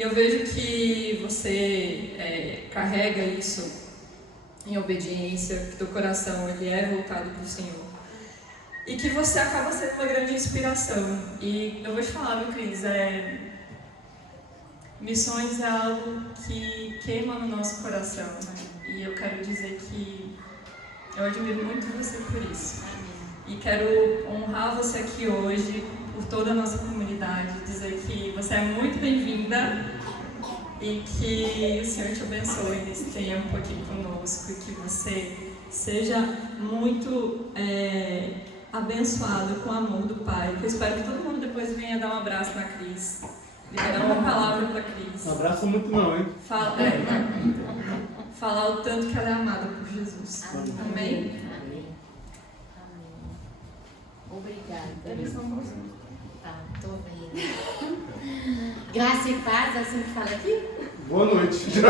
Eu vejo que você carrega isso em obediência, que teu coração ele é voltado para o Senhor. E que você acaba sendo uma grande inspiração. E eu vou te falar, meu Cris, missões é algo que queima no nosso coração, né? E eu quero dizer que eu admiro muito você por isso. E quero honrar você aqui hoje, por toda a nossa comunidade, dizer que você é muito bem-vinda e que o Senhor te abençoe nesse tempo aqui conosco e que você seja muito abençoado com o amor do Pai. Eu espero que todo mundo depois venha dar um abraço na Cris. Ele vai dar uma palavra para a Cris. Não abraça muito não, hein? Falar o tanto que ela é amada por Jesus. Amém? Amém? Amém. Obrigada. Tá, tô vendo. Graça e paz, assim que fala aqui? Boa noite. Então,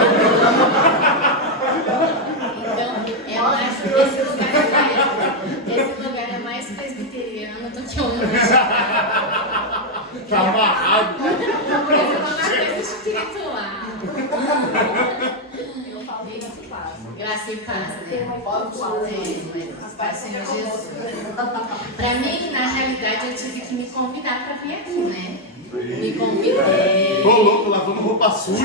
eu acho que esse lugar é mais presbiteriano do que o nosso. Tá amarrado. Porque é uma coisa espiritual. Eu falo graça e paz. Graça e paz, Tem né? uma foto quase. Pai Senhor Jesus. Pra mim, na realidade, eu tive que me convidar pra vir aqui, né? Me convidei. Tô louco, lavando roupa suja.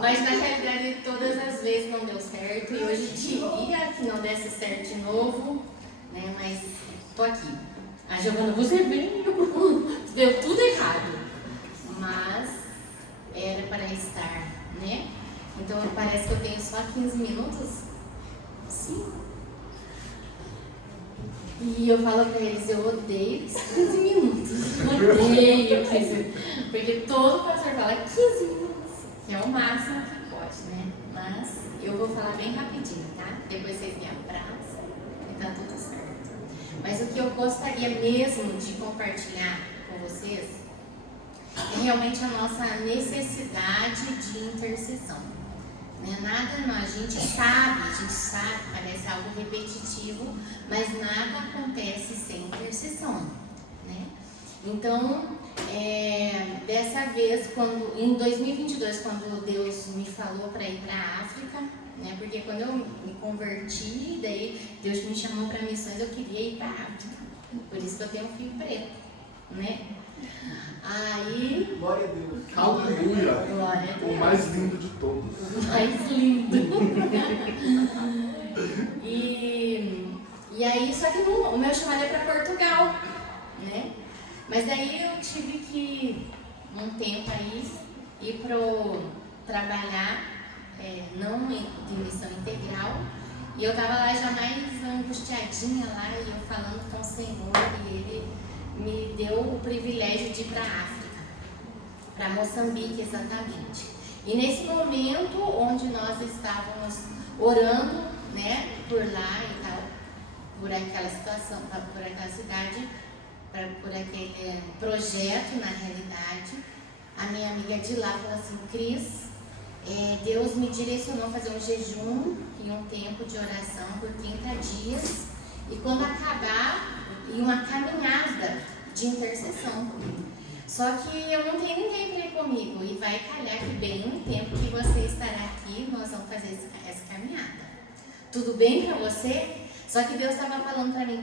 Mas na realidade, todas as vezes não deu certo. E hoje queria que não desse certo de novo, né? Mas tô aqui. A Giovana, você veio, deu tudo errado. Mas era para estar, né? Então parece que eu tenho só 15 minutos. Sim. E eu falo pra eles, eu odeio esses 15 minutos. Odeio 15. Porque todo pastor fala 15 minutos, que é o máximo que pode, né? Mas eu vou falar bem rapidinho, tá? Depois vocês me abraçam e tá tudo certo. Mas o que eu gostaria mesmo de compartilhar com vocês é realmente a nossa necessidade de intercessão. Não é nada, não, a gente sabe, parece algo repetitivo, mas nada acontece sem intercessão, né? Então, dessa vez, em 2022, quando Deus me falou para ir para a África, né? Porque quando eu me converti, daí Deus me chamou para missões, eu queria ir para a África. Por isso que eu tenho um fio preto, né? Aí... Glória a Deus. Aleluia. Glória a Deus. O mais lindo de todos. O mais lindo. E aí, só que o meu chamado é para Portugal, né? Mas daí eu tive que, um tempo aí, ir trabalhar, não de missão integral. E eu tava lá já mais angustiadinha lá, e eu falando com o Senhor, e Ele me deu o privilégio de ir para a África, para Moçambique exatamente. E nesse momento onde nós estávamos orando, né, por lá e tal, por aquela situação, por aquela cidade, por aquele projeto na realidade, a minha amiga de lá falou assim, Cris, Deus me direcionou a fazer um jejum e um tempo de oração por 30 dias e quando acabar, e uma caminhada de intercessão. Só que eu não tenho ninguém para ir comigo e vai calhar que bem no tempo que você estará aqui, nós vamos fazer essa caminhada. Tudo bem para você? Só que Deus estava falando para mim,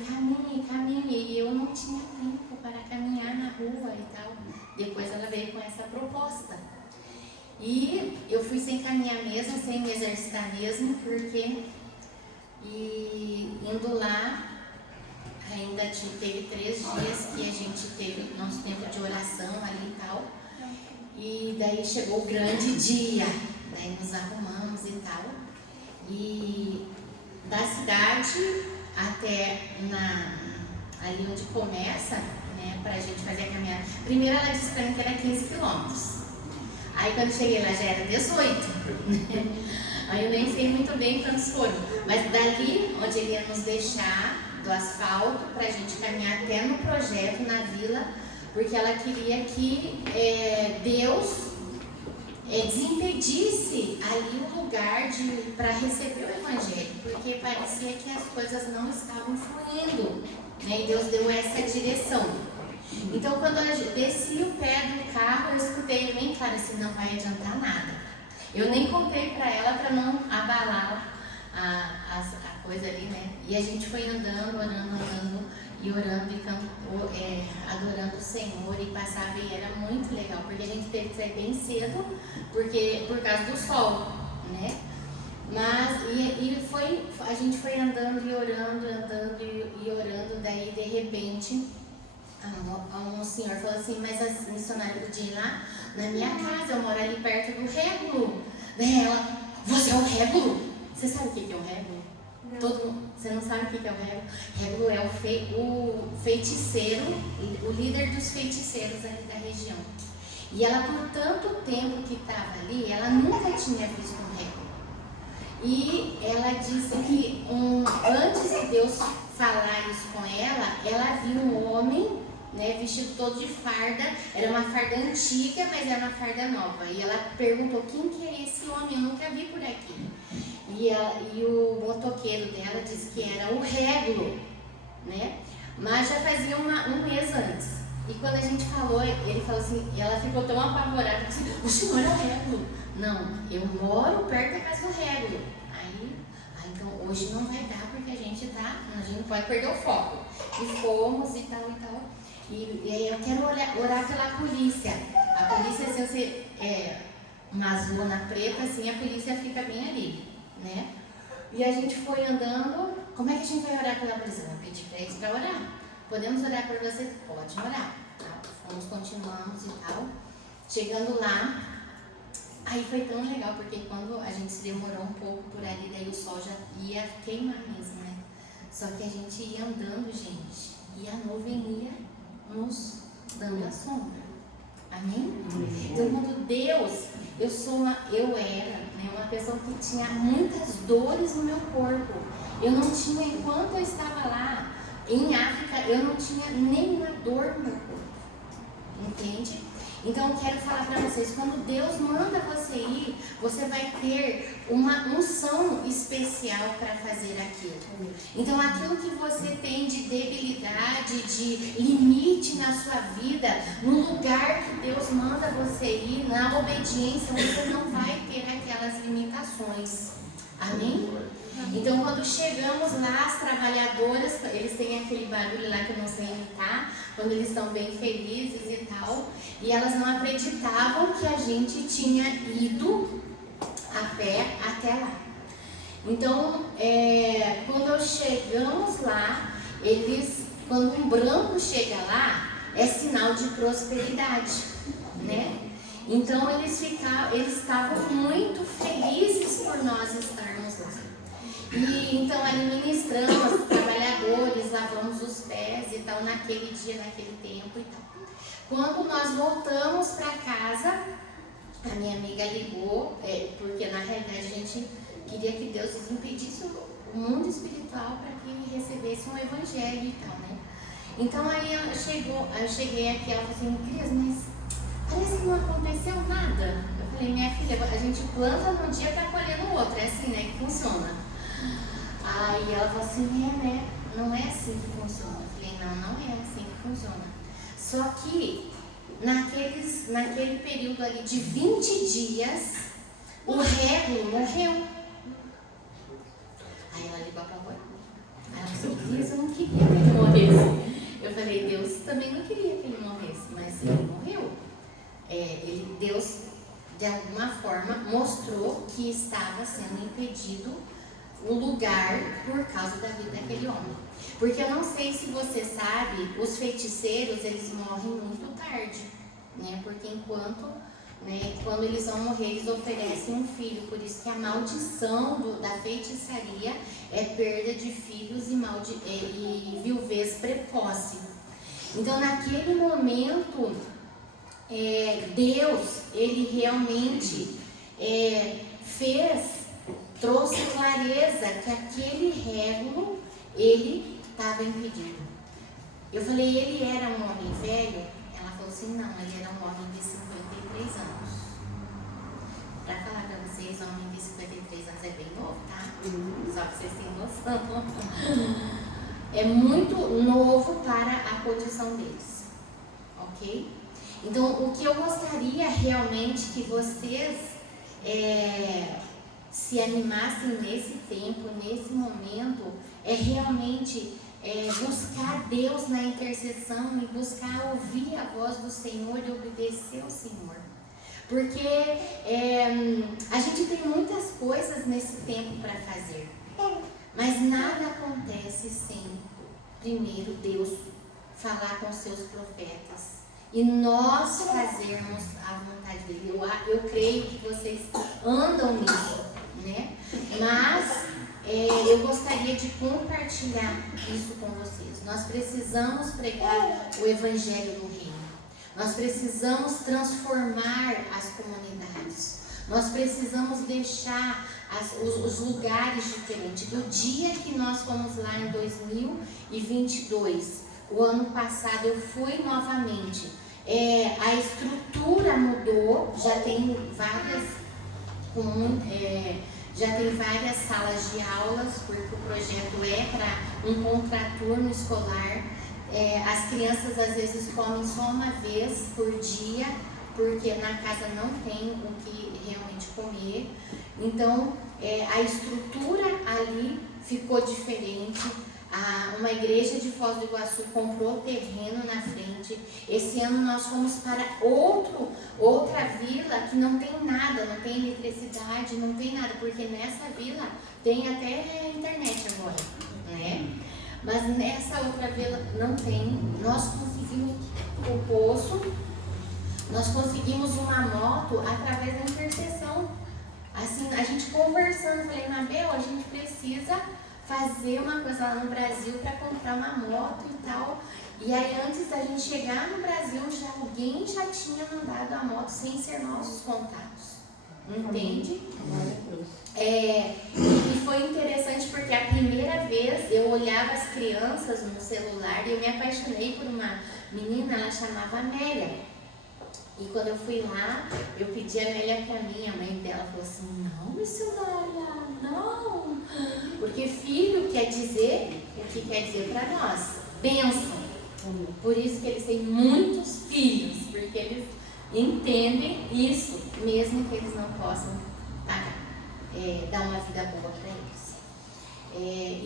caminhe, e eu não tinha tempo para caminhar na rua e tal. Depois ela veio com essa proposta. E eu fui sem caminhar mesmo, sem me exercitar mesmo, porque indo lá, ainda teve 3 dias que a gente teve nosso tempo de oração ali e tal. E daí chegou o grande dia, daí nos arrumamos e tal. E da cidade até ali onde começa, né, pra gente fazer a caminhada. Primeiro ela disse pra mim que era 15 quilômetros. Aí quando cheguei lá já era 18. Aí eu nem sei muito bem quantos foram. Mas dali onde ele ia nos deixar, do asfalto, pra gente caminhar até no projeto, na vila, porque ela queria que Deus desimpedisse ali o lugar para receber o Evangelho, porque parecia que as coisas não estavam fluindo, né? E Deus deu essa direção. Então, quando eu desci o pé do carro, eu escutei bem claro assim, não vai adiantar nada. Eu nem contei para ela para não abalar a coisa ali, né? E a gente foi andando e orando e adorando o Senhor e passava e era muito legal, porque a gente teve que sair bem cedo, por causa do sol, né? Mas a gente foi andando e orando, daí de repente um senhor falou assim, mas a missionária podia ir lá na minha casa, eu moro ali perto do régulo. Daí ela, você é o régulo? Você sabe o que é o régulo? Você não sabe o que é o régulo? Régulo é o feiticeiro, o líder dos feiticeiros ali da região. E ela, por tanto tempo que estava ali, ela nunca tinha visto um régulo. E ela disse que antes de Deus falar isso com ela viu um homem, né, vestido todo de farda. Era uma farda antiga, mas era uma farda nova. E ela perguntou, quem que é esse homem? Eu nunca vi por aqui. E o motoqueiro dela disse que era o régulo, né? Mas já fazia um mês antes. E quando a gente falou, ele falou assim, ela ficou tão apavorada, assim, o senhor é o régulo? Não, eu moro perto da casa do régulo. Então hoje não vai dar porque a gente não pode perder o foco. E fomos e tal. E eu quero orar pela polícia. A polícia, se você uma zona preta, assim, a polícia fica bem ali, né? E a gente foi andando. Como é que a gente vai orar pela polícia? Eu pedi para eles para orar. Podemos orar por você? Pode orar. Tá? Continuamos e tal. Chegando lá, aí foi tão legal, porque quando a gente se demorou um pouco por ali, daí o sol já ia queimar mesmo, né? Só que a gente ia andando, gente, e a nuvem ia nos dando a sombra. Amém? Então, quando Deus, eu era, né, uma pessoa que tinha muitas dores no meu corpo. Eu não tinha, enquanto eu estava lá em África, eu não tinha nenhuma dor no meu corpo. Entende? Então eu quero falar para vocês, quando Deus manda você ir, você vai ter uma unção especial para fazer aquilo. Então aquilo que você tem de debilidade, de limite na sua vida, no lugar que Deus manda você ir, na obediência, você não vai ter aquelas limitações. Amém? Então quando chegamos lá, as trabalhadoras, eles têm aquele barulho lá que eu não sei imitar, quando eles estão bem felizes e tal, e elas não acreditavam que a gente tinha ido a pé até lá. Então, quando chegamos lá, quando um branco chega lá, é sinal de prosperidade, né? Então eles estavam muito felizes por nós estarmos lá. E então ali ministramos os trabalhadores, lavamos os pés e tal, naquele dia, naquele tempo e tal. Quando nós voltamos para casa, a minha amiga ligou, porque na realidade a gente queria que Deus nos impedisse o mundo espiritual para que recebesse um evangelho e tal, né? Então aí eu cheguei aqui, ela falou assim, Cris, mas parece que não aconteceu nada. Eu falei, minha filha, a gente planta num dia para colher no outro, é assim, né, que funciona. Aí ela falou assim, né, não é assim que funciona. Eu falei, não é assim que funciona. Só que naquele período ali de 20 dias, o régulo morreu. Aí ela ligou pra avó. Aí ela falou assim, Cris, eu não queria que ele morresse. Eu falei, Deus também não queria que ele morresse, mas ele morreu. Deus, de alguma forma, mostrou que estava sendo impedido o lugar por causa da vida daquele homem. Porque eu não sei se você sabe, os feiticeiros, eles morrem muito tarde, né? Porque quando eles vão morrer, eles oferecem um filho. Por isso que a maldição da feitiçaria é perda de filhos e viuvez precoce. Então, naquele momento, Deus, ele realmente trouxe clareza que aquele régulo, ele estava impedido. Eu falei, ele era um homem velho? Ela falou assim, não, ele era um homem de 53 anos. Para falar para vocês, homem de 53 anos é bem novo, tá? Só que vocês têm noção. É muito novo para a condição deles. ok? Então, o que eu gostaria realmente que vocês se animassem nesse tempo, nesse momento, é realmente buscar Deus na intercessão e buscar ouvir a voz do Senhor e obedecer ao Senhor. Porque a gente tem muitas coisas nesse tempo para fazer, mas nada acontece sem primeiro Deus falar com seus profetas e nós fazermos a vontade dele. Eu creio que vocês andam nisso, né? Mas eu gostaria de compartilhar isso com vocês. Nós precisamos pregar o Evangelho do Reino. Nós precisamos transformar as comunidades. Nós precisamos deixar os lugares diferentes. Do dia que nós fomos lá em 2022, o ano passado eu fui novamente. A estrutura mudou, já tem várias salas de aulas, porque o projeto é para um contraturno escolar. As crianças às vezes comem só uma vez por dia, porque na casa não tem o que realmente comer. Então, a estrutura ali ficou diferente. Uma igreja de Foz do Iguaçu comprou terreno na frente. Esse ano nós fomos para outra vila que não tem nada, não tem eletricidade, não tem nada, porque nessa vila tem até internet agora, né? Mas nessa outra vila não tem. Nós conseguimos o poço, nós conseguimos uma moto através da intercessão. Assim, a gente conversando, falei, Mabel, a gente precisa fazer uma coisa lá no Brasil para comprar uma moto e tal. E aí antes da gente chegar no Brasil, alguém já tinha mandado a moto sem ser nossos contatos. Entende? E foi interessante porque a primeira vez eu olhava as crianças no celular e eu me apaixonei por uma menina, ela chamava Amélia. E quando eu fui lá, eu pedi a Amélia para mim, a mãe dela falou assim, não, missionária, não. Porque filho quer dizer o que quer dizer para nós, bênção. Por isso que eles têm muitos filhos, porque eles entendem isso, mesmo que eles não possam dar uma vida boa para eles.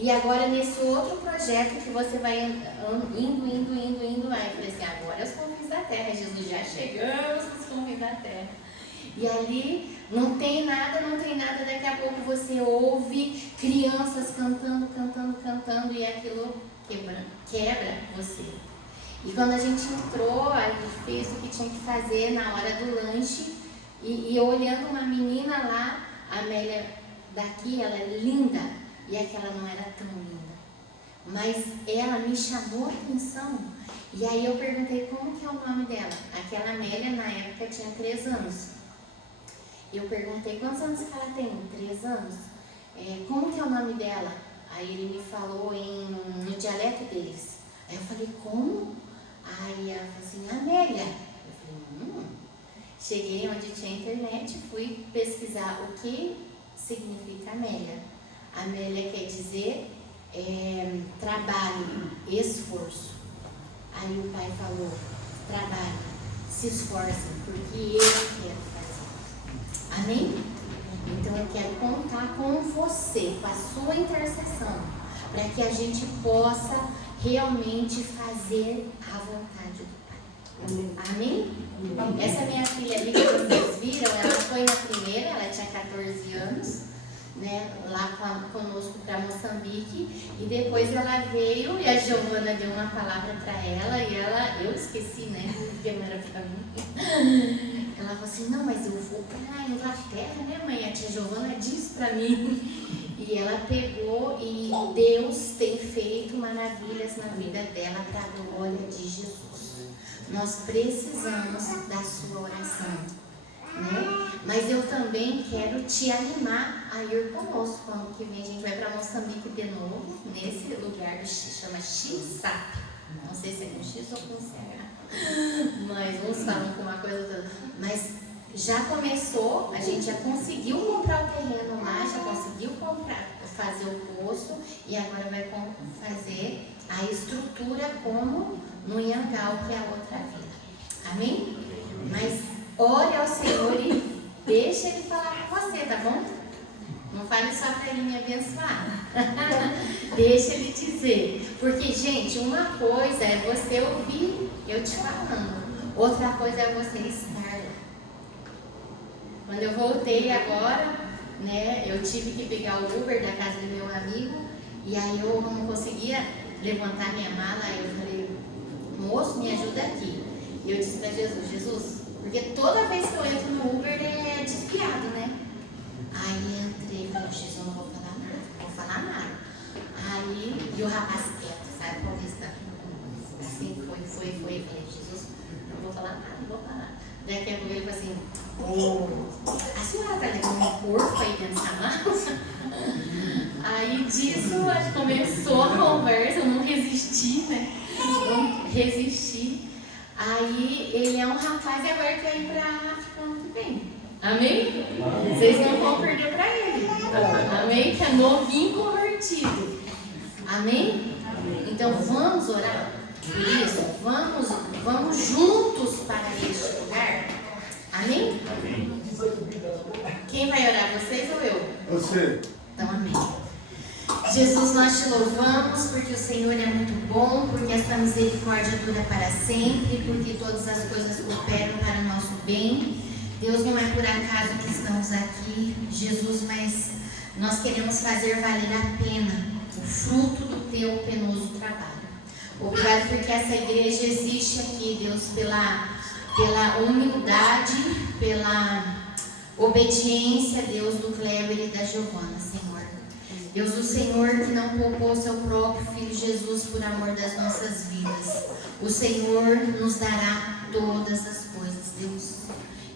E agora nesse outro projeto que você vai indo, aí eu falei assim, agora os confins da terra, Jesus, já chegamos nos confins da terra. E ali não tem nada, daqui a pouco você ouve crianças cantando e aquilo quebra você. E quando a gente entrou, a gente fez o que tinha que fazer na hora do lanche e olhando uma menina lá, a Amélia daqui, ela é linda e aquela não era tão linda, mas ela me chamou a atenção e aí eu perguntei como que é o nome dela. Aquela Amélia na época tinha 3 anos. Eu perguntei quantos anos que ela tem? 3 anos. Como que é o nome dela? Aí ele me falou no dialeto deles. Aí eu falei, como? Aí ela falou assim, Amélia. Eu falei, Cheguei onde tinha internet, fui pesquisar o que significa Amélia. Amélia quer dizer trabalho, esforço. Aí o pai falou, trabalho, se esforcem, porque eu quero fazer. Amém? Então eu quero contar com você, com a sua intercessão, para que a gente possa realmente fazer a vontade do Pai. Amém? Essa minha filha ali que vocês viram, ela foi na primeira, ela tinha 14 anos, né, lá conosco para Moçambique, e depois ela veio e a Giovana deu uma palavra para ela e eu esqueci, né, porque não era para mim. Ela falou assim, não, mas eu vou para a Inglaterra, né, mãe? A tia Giovana disse para mim. E ela pegou e Deus tem feito maravilhas na vida dela para a glória de Jesus. Nós precisamos da sua oração, né? Mas eu também quero te animar a ir conosco. Ano que vem a gente vai para Moçambique de novo, nesse lugar que se chama Xisap. Não sei se é com X ou com CH. Mas uns falam com uma coisa toda. Mas já começou, a gente já conseguiu comprar o terreno lá, já conseguiu fazer o poço e agora vai fazer a estrutura como no Iangal, que é a outra vila. Amém? Mas ore ao Senhor e deixa Ele falar com você, tá bom? Não fale só para Ele me abençoar. Deixa Ele dizer. Porque, gente, uma coisa é você ouvir eu te falando. Outra coisa é você estar lá. Quando eu voltei agora, né, eu tive que pegar o Uber da casa do meu amigo. E aí eu não conseguia levantar minha mala. Aí eu falei, moço, me ajuda aqui. E eu disse para Jesus, porque toda vez que eu entro no Uber é desviado, né? Aí entrei e falei, Jesus, eu não vou falar nada. Aí, e o rapaz quieto, sabe, paulista, assim, foi. Eu falei, Jesus, não vou falar nada. Daqui a pouco ele falou assim, a senhora tá levando um corpo aí dentro dessa massa? Aí disso, começou a conversa, eu não resisti, né? Aí ele é um rapaz e agora quer ir pra África ano que vem. Amém? Vocês não vão perder pra ele. Amém? Que é novinho convertido. Amém? Então vamos orar por isso. Vamos juntos para este lugar. Amém? Quem vai orar? Vocês ou eu? Você. Então, amém. Jesus, nós te louvamos porque o Senhor é muito bom, porque esta misericórdia dura para sempre, porque todas as coisas cooperam para o nosso bem. Deus, não é por acaso que estamos aqui, Jesus, mas nós queremos fazer valer a pena o fruto do teu penoso trabalho. Obrigado porque essa igreja existe aqui, Deus, pela humildade, pela obediência, Deus, do Kleber e da Giovana, Senhor. Deus, o Senhor que não poupou seu próprio Filho Jesus por amor das nossas vidas. O Senhor nos dará todas as coisas, Deus.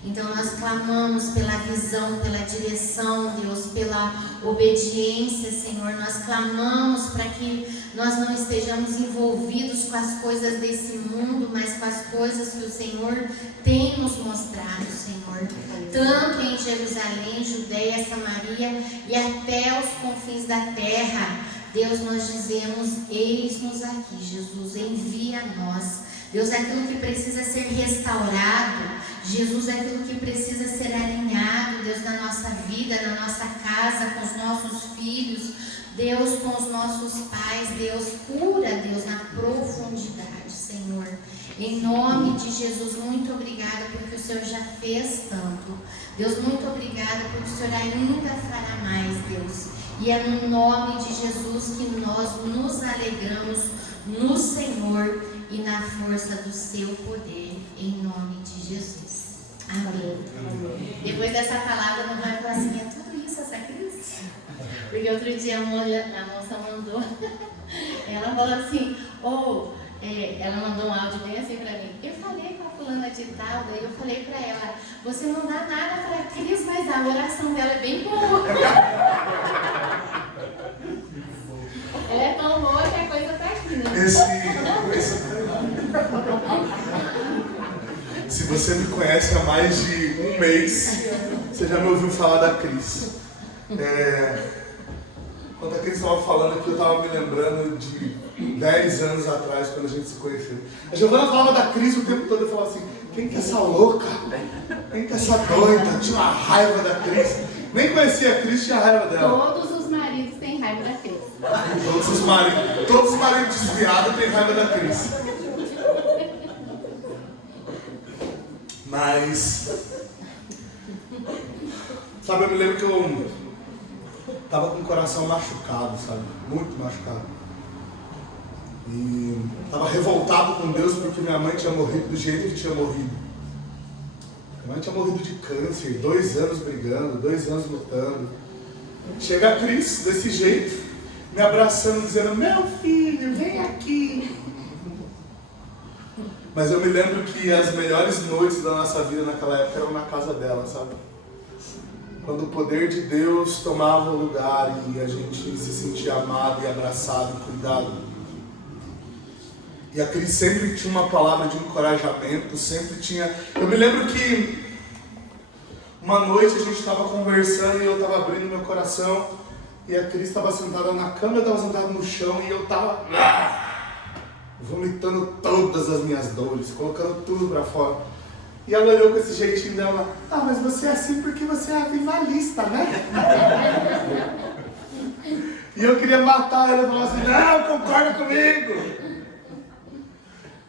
Então nós clamamos pela visão, pela direção, Deus, pela obediência, Senhor. Nós clamamos para que nós não estejamos envolvidos com as coisas desse mundo, mas com as coisas que o Senhor tem nos mostrado, Senhor. Tanto em Jerusalém, Judeia, Samaria e até os confins da terra. Deus, nós dizemos, eis-nos aqui, Jesus, envia a nós. Deus, é aquilo que precisa ser restaurado. Jesus, é aquilo que precisa ser alinhado, Deus, na nossa vida, na nossa casa, com os nossos filhos, Deus, com os nossos pais. Deus, cura, Deus, na profundidade, Senhor. Em nome de Jesus, muito obrigada porque o Senhor já fez tanto. Deus, muito obrigada porque o Senhor ainda fará mais, Deus. E é no nome de Jesus que nós nos alegramos no Senhor e na força do seu poder, em nome de Jesus. Amém. Amém. Depois dessa palavra, não vai falar assim, é tudo isso, essa crise? Porque outro dia a moça mandou, ela falou assim, ela mandou um áudio bem assim pra mim. Eu falei com a fulana de tal, daí eu falei pra ela, você não dá nada pra Cris, mas a oração dela é bem boa. Ela é tão boa que a coisa tá aqui, né? Se você me conhece há mais de um mês, você já me ouviu falar da Cris. Quando a Cris estava falando aqui, eu estava me lembrando de 10 anos atrás, quando a gente se conheceu. A Giovana falava da Cris o tempo todo, eu falava assim, quem que é essa louca? Quem que é essa doida? Tinha uma raiva da Cris. Nem conhecia a Cris, tinha raiva dela. Todos os maridos têm raiva da Cris. Todos os maridos desviados têm raiva da Cris. Mas, sabe, eu me lembro que eu estava com o coração machucado, sabe? Muito machucado. E estava revoltado com Deus porque minha mãe tinha morrido do jeito que tinha morrido. Minha mãe tinha morrido de câncer, 2 anos brigando, 2 anos lutando. Chega a Cris desse jeito, me abraçando, dizendo, meu filho, vem aqui. Mas eu me lembro que as melhores noites da nossa vida naquela época eram na casa dela, sabe? Quando o poder de Deus tomava o lugar e a gente se sentia amado e abraçado e cuidado. E a Cris sempre tinha uma palavra de encorajamento, sempre tinha... Eu me lembro que uma noite a gente estava conversando e eu estava abrindo meu coração e a Cris estava sentada na cama, eu estava sentado no chão e eu estava... vomitando todas as minhas dores, colocando tudo pra fora. E ela olhou com esse jeitinho dela, mas você é assim porque você é avivalista, né? E eu queria matar ela e falar assim, não, concorda comigo.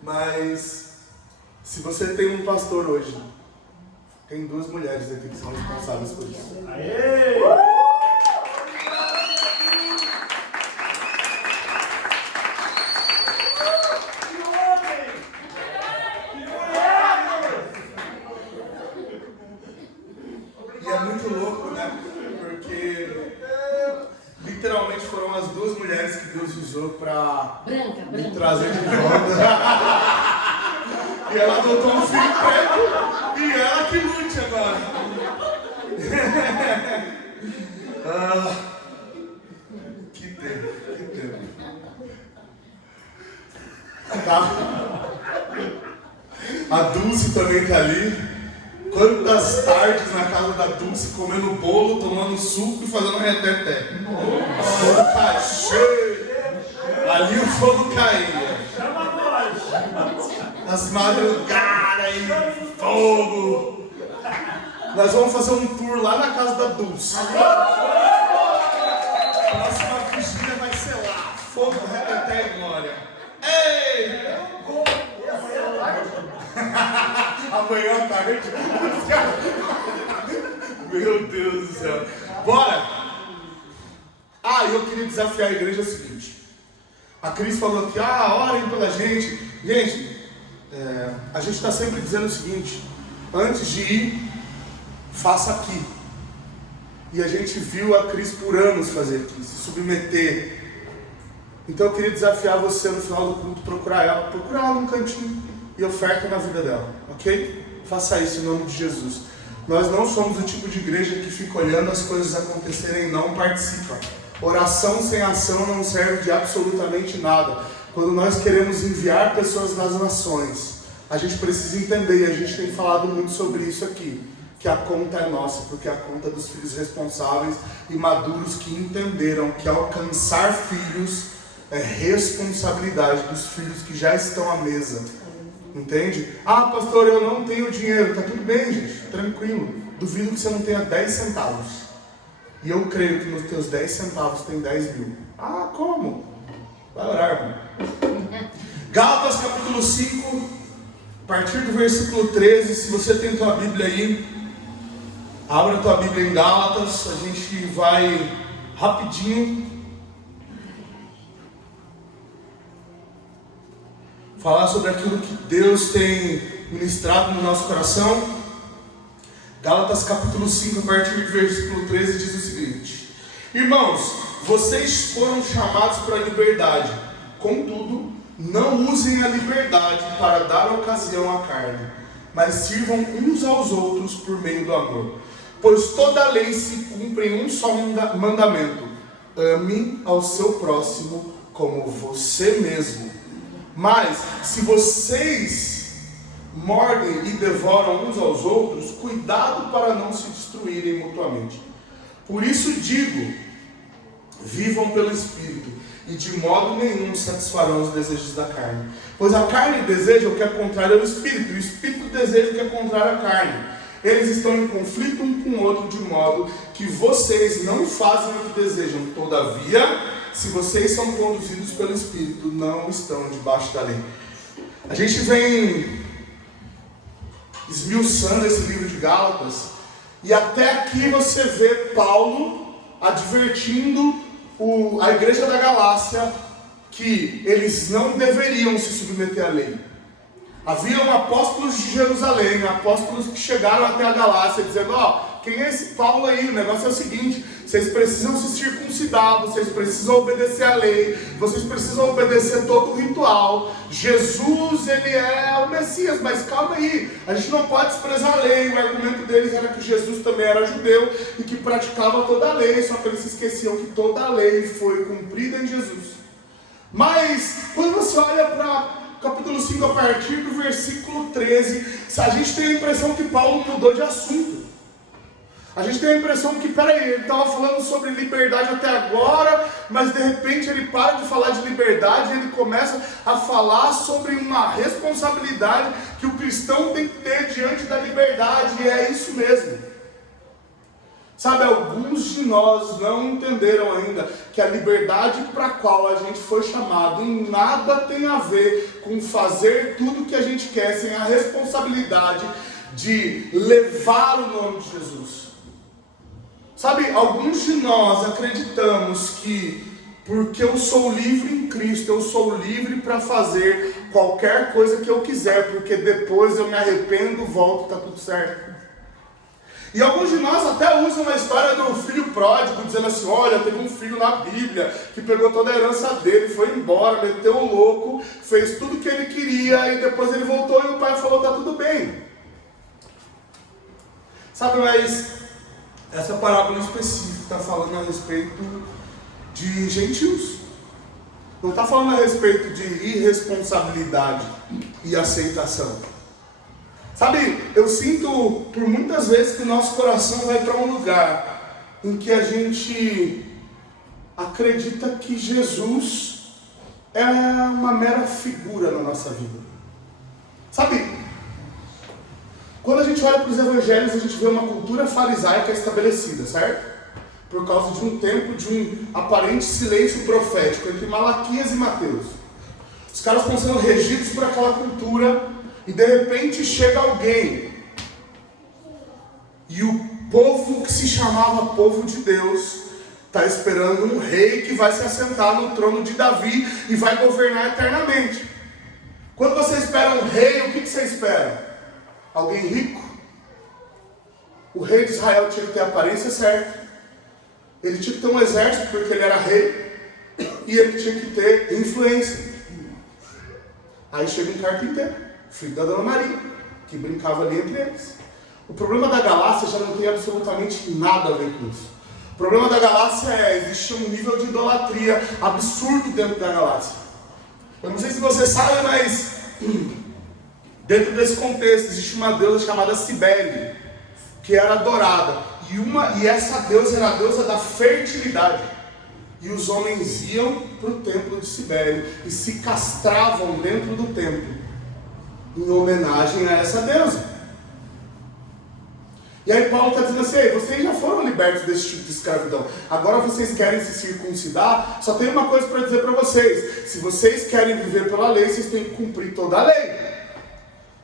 Mas, se você tem um pastor hoje, tem 2 mulheres aqui que são responsáveis por isso. Aê! E é muito louco, né? Porque literalmente foram as 2 mulheres que Deus usou para me trazer de volta. E ela adotou um filho preto e ela que lute agora. Que tempo. Tá. A Dulce também tá ali. Quantas tardes na casa da Dulce comendo bolo, tomando suco e fazendo reteté. Fogo tá cheio. Ali o fogo caía. Nas madrugadas aí, fogo. Nós vamos fazer um tour lá na casa da Dulce. A próxima vigília vai ser lá. Fogo, reteté e glória. Ei! Amanhã à tarde. Meu Deus do céu. Bora! Eu queria desafiar a igreja o seguinte. A Cris falou que, orem pela gente. Gente, a gente está sempre dizendo o seguinte. Antes de ir, faça aqui. E a gente viu a Cris por anos fazer aqui, se submeter. Então eu queria desafiar você no final do culto, procurar ela num cantinho e oferta na vida dela, ok? Faça isso em nome de Jesus. Nós não somos o tipo de igreja que fica olhando as coisas acontecerem e não participa. Oração sem ação não serve de absolutamente nada. Quando nós queremos enviar pessoas nas nações, a gente precisa entender, e a gente tem falado muito sobre isso aqui, que a conta é nossa, porque é a conta dos filhos responsáveis e maduros que entenderam que alcançar filhos é responsabilidade dos filhos que já estão à mesa. Entende? Pastor, eu não tenho dinheiro. Tá tudo bem, gente, tranquilo. Duvido que você não tenha 10 centavos. E eu creio que nos teus 10 centavos tem 10 mil. Como? Vai orar, irmão. Gálatas capítulo 5, a partir do versículo 13. Se você tem tua Bíblia aí, abra tua Bíblia em Gálatas. A gente vai rapidinho falar sobre aquilo que Deus tem ministrado no nosso coração. Gálatas capítulo 5, a partir do versículo 13, diz o seguinte: Irmãos, vocês foram chamados para a liberdade. Contudo, não usem a liberdade para dar ocasião à carne, mas sirvam uns aos outros por meio do amor. Pois toda a lei se cumpre em um só mandamento: ame ao seu próximo como você mesmo. Mas, se vocês mordem e devoram uns aos outros, cuidado para não se destruírem mutuamente. Por isso digo, vivam pelo Espírito, e de modo nenhum satisfarão os desejos da carne. Pois a carne deseja o que é contrário ao Espírito, e o Espírito deseja o que é contrário à carne. Eles estão em conflito um com o outro, de modo que vocês não fazem o que desejam. Todavia, se vocês são conduzidos pelo Espírito, não estão debaixo da lei. A gente vem esmiuçando esse livro de Gálatas, e até aqui você vê Paulo advertindo a igreja da Galácia que eles não deveriam se submeter à lei. Haviam apóstolos de Jerusalém, apóstolos que chegaram até a Galácia dizendo: quem é esse Paulo aí? O negócio é o seguinte, vocês precisam se circuncidar, vocês precisam obedecer a lei, vocês precisam obedecer todo o ritual. Jesus, ele é o Messias, mas calma aí, a gente não pode desprezar a lei. O argumento deles era que Jesus também era judeu e que praticava toda a lei, só que eles se esqueciam que toda a lei foi cumprida em Jesus. Mas, quando você olha para capítulo 5, a partir do versículo 13, a gente tem a impressão que Paulo mudou de assunto. A gente tem a impressão que, peraí, ele estava falando sobre liberdade até agora, mas de repente ele para de falar de liberdade e ele começa a falar sobre uma responsabilidade que o cristão tem que ter diante da liberdade, e é isso mesmo. Sabe, alguns de nós não entenderam ainda que a liberdade para a qual a gente foi chamado em nada tem a ver com fazer tudo o que a gente quer, sem a responsabilidade de levar o nome de Jesus. Sabe, alguns de nós acreditamos que porque eu sou livre em Cristo, eu sou livre para fazer qualquer coisa que eu quiser, porque depois eu me arrependo, volto e está tudo certo. E alguns de nós até usam a história do filho pródigo, dizendo assim, olha, teve um filho na Bíblia que pegou toda a herança dele, foi embora, meteu o louco, fez tudo o que ele queria e depois ele voltou e o pai falou, tá tudo bem. Sabe, mas essa parábola específica está falando a respeito de gentios. Não está falando a respeito de irresponsabilidade e aceitação. Sabe, eu sinto por muitas vezes que o nosso coração vai para um lugar em que a gente acredita que Jesus é uma mera figura na nossa vida. Sabe, quando a gente olha para os evangelhos, a gente vê uma cultura farisaica estabelecida, certo? Por causa de um tempo de um aparente silêncio profético entre Malaquias e Mateus. Os caras estão sendo regidos por aquela cultura e de repente chega alguém. E o povo que se chamava povo de Deus está esperando um rei que vai se assentar no trono de Davi e vai governar eternamente. Quando você espera um rei, o que você espera? Alguém rico? O rei de Israel tinha que ter a aparência certa. Ele tinha que ter um exército porque ele era rei. E ele tinha que ter influência. Aí chega um carpinteiro, filho da Dona Maria, que brincava ali entre eles. O problema da galáxia já não tem absolutamente nada a ver com isso. O problema da galáxia existe um nível de idolatria absurdo dentro da galáxia. Eu não sei se você sabe, mas dentro desse contexto existe uma deusa chamada Cibele, que era adorada. E essa deusa era a deusa da fertilidade. E os homens iam para o templo de Cibele e se castravam dentro do templo, em homenagem a essa deusa. E aí Paulo está dizendo assim, vocês já foram libertos desse tipo de escravidão, agora vocês querem se circuncidar, só tem uma coisa para dizer para vocês, se vocês querem viver pela lei, vocês têm que cumprir toda a lei.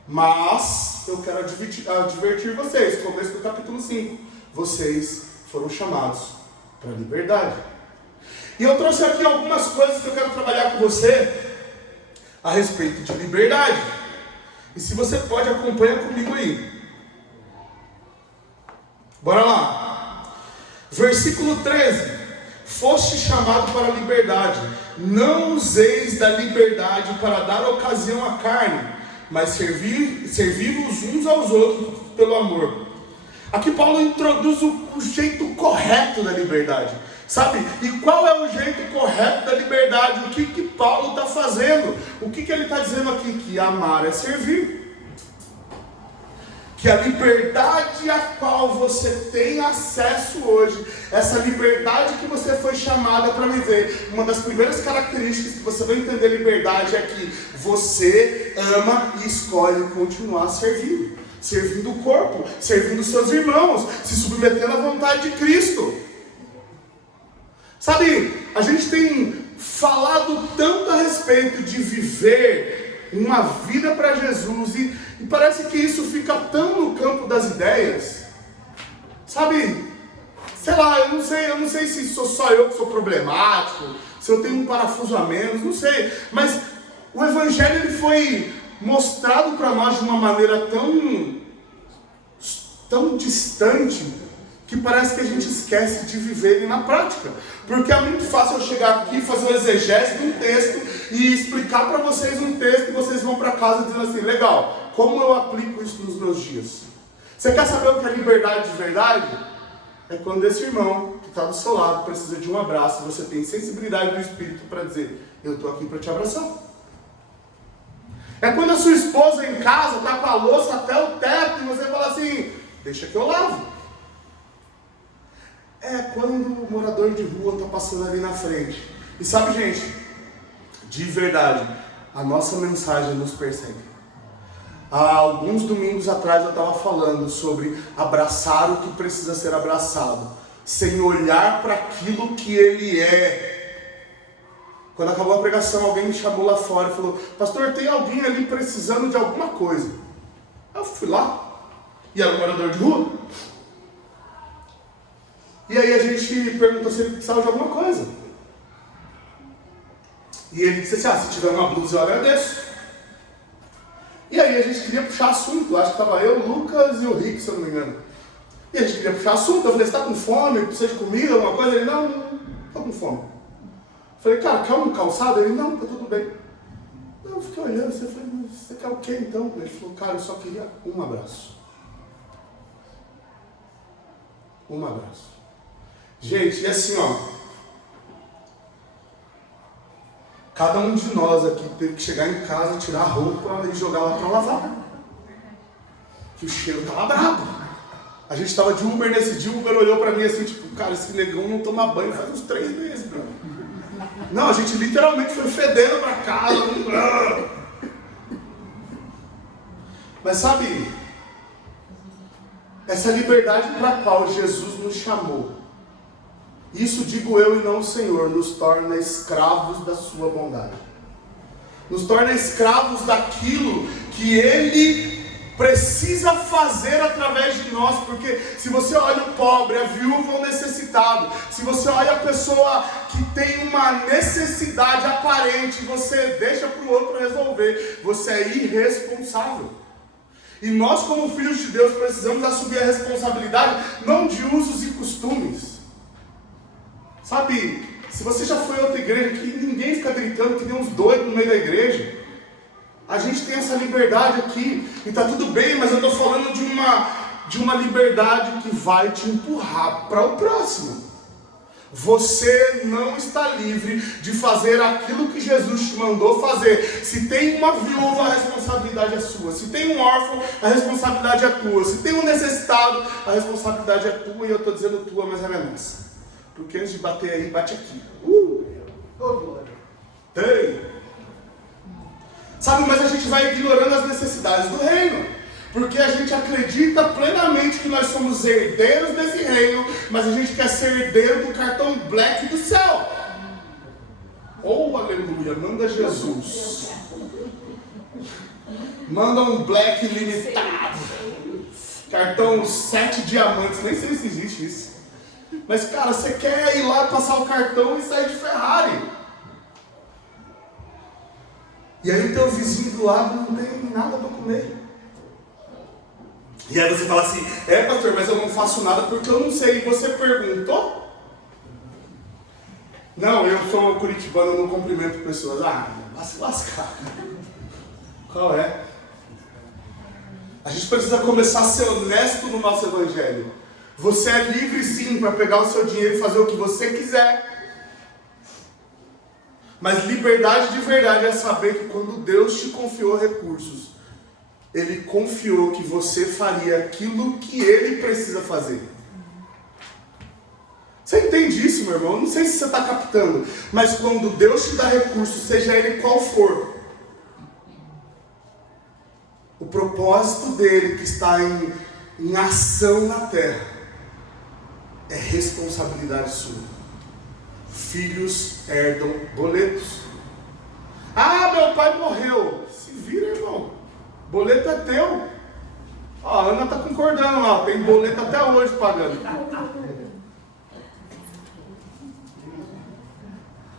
Mas eu quero advertir vocês, começo do capítulo 5, vocês foram chamados para a liberdade. E eu trouxe aqui algumas coisas que eu quero trabalhar com você a respeito de liberdade. E se você pode, acompanha comigo aí. Bora lá. Versículo 13. Foste chamado para a liberdade. Não useis da liberdade para dar ocasião à carne, mas servi-vos uns aos outros pelo amor. Aqui Paulo introduz o jeito correto da liberdade. Sabe? E qual é o jeito correto da liberdade? O que Paulo está fazendo? O que ele está dizendo aqui? Que amar é servir. Que a liberdade a qual você tem acesso hoje, essa liberdade que você foi chamada para viver, uma das primeiras características que você vai entender liberdade é que você ama e escolhe continuar servindo. Servindo o corpo, servindo seus irmãos, se submetendo à vontade de Cristo. Sabe, a gente tem falado tanto a respeito de viver uma vida para Jesus e parece que isso fica tão no campo das ideias. Sabe, sei lá, eu não sei se sou só eu que sou problemático, se eu tenho um parafuso a menos, não sei. Mas o Evangelho ele foi mostrado para nós de uma maneira tão distante que parece que a gente esquece de viver ele na prática. Porque é muito fácil eu chegar aqui, fazer um exegese de um texto e explicar para vocês um texto e vocês vão para casa dizendo assim, legal, como eu aplico isso nos meus dias? Você quer saber o que é liberdade de verdade? É quando esse irmão que está do seu lado precisa de um abraço, você tem sensibilidade do Espírito para dizer, eu estou aqui para te abraçar. É quando a sua esposa em casa está com a louça até o teto e você fala assim, deixa que eu lavo. É quando o morador de rua está passando ali na frente. E sabe, gente, de verdade, a nossa mensagem nos persegue. Há alguns domingos atrás eu estava falando sobre abraçar o que precisa ser abraçado, sem olhar para aquilo que ele é. Quando acabou a pregação, alguém me chamou lá fora e falou: pastor, tem alguém ali precisando de alguma coisa? Eu fui lá, e era um morador de rua. E aí a gente perguntou se ele precisava de alguma coisa. E ele disse assim: se tiver uma blusa eu agradeço. E aí a gente queria puxar assunto, acho que estava eu, o Lucas e o Rick, se eu não me engano. E a gente queria puxar assunto, eu falei: você está com fome, precisa de comida, alguma coisa? Ele: não estou com fome. Eu falei: cara, quer um calçado? Ele: não, tá tudo bem. Eu fiquei olhando, eu falei: mas você quer o quê então? Ele falou: cara, eu só queria um abraço. Um abraço. Gente, e assim, ó, cada um de nós aqui teve que chegar em casa, tirar a roupa e jogar lá para lavar. Que o cheiro tava brabo. A gente tava de Uber nesse dia, o Uber olhou para mim assim, tipo: cara, esse negão não toma banho faz uns 3 meses, bro. Não, a gente literalmente foi fedendo para casa. Mas sabe, essa liberdade para a qual Jesus nos chamou, isso digo eu e não o Senhor, nos torna escravos da sua bondade. Nos torna escravos daquilo que Ele precisa fazer através de nós. Porque se você olha o pobre, a viúva, o necessitado, se você olha a pessoa que tem uma necessidade aparente, você deixa para o outro resolver, você é irresponsável. E nós, como filhos de Deus, precisamos assumir a responsabilidade não de usos e costumes. Sabe, se você já foi a outra igreja que ninguém fica gritando que nem uns doidos no meio da igreja, a gente tem essa liberdade aqui, e tá tudo bem, mas eu estou falando de uma liberdade que vai te empurrar para o próximo. Você não está livre de fazer aquilo que Jesus te mandou fazer. Se tem uma viúva, a responsabilidade é sua. Se tem um órfão, a responsabilidade é tua. Se tem um necessitado, a responsabilidade é tua. E eu estou dizendo tua, mas ela é nossa. Porque antes de bater aí, bate aqui. Tem. Sabe, mas a gente vai ignorando as necessidades do reino. Porque a gente acredita plenamente que nós somos herdeiros desse reino, mas a gente quer ser herdeiro do cartão black do céu. Oh, aleluia, manda Jesus. Manda um black limitado. Cartão 7 diamantes, nem sei se existe isso. Mas cara, você quer ir lá passar o cartão e sair de Ferrari. E aí o teu vizinho do lado não tem nada para comer. E aí você fala assim: é, pastor, mas eu não faço nada porque eu não sei. E você perguntou? Não, eu sou curitibano, eu não cumprimento pessoas. Ah, vai se lascar. Qual é? A gente precisa começar a ser honesto no nosso evangelho. Você é livre sim para pegar o seu dinheiro e fazer o que você quiser. Mas liberdade de verdade é saber que quando Deus te confiou recursos, Ele confiou que você faria aquilo que Ele precisa fazer. Você entende isso, meu irmão? Eu não sei se você está captando, mas quando Deus te dá recursos, seja ele qual for, o propósito dele que está em ação na terra é responsabilidade sua. Filhos herdam boletos. Ah, meu pai morreu. Se vira, irmão. Boleto é teu. Ó, a Ana está concordando lá. Tem boleto até hoje pagando.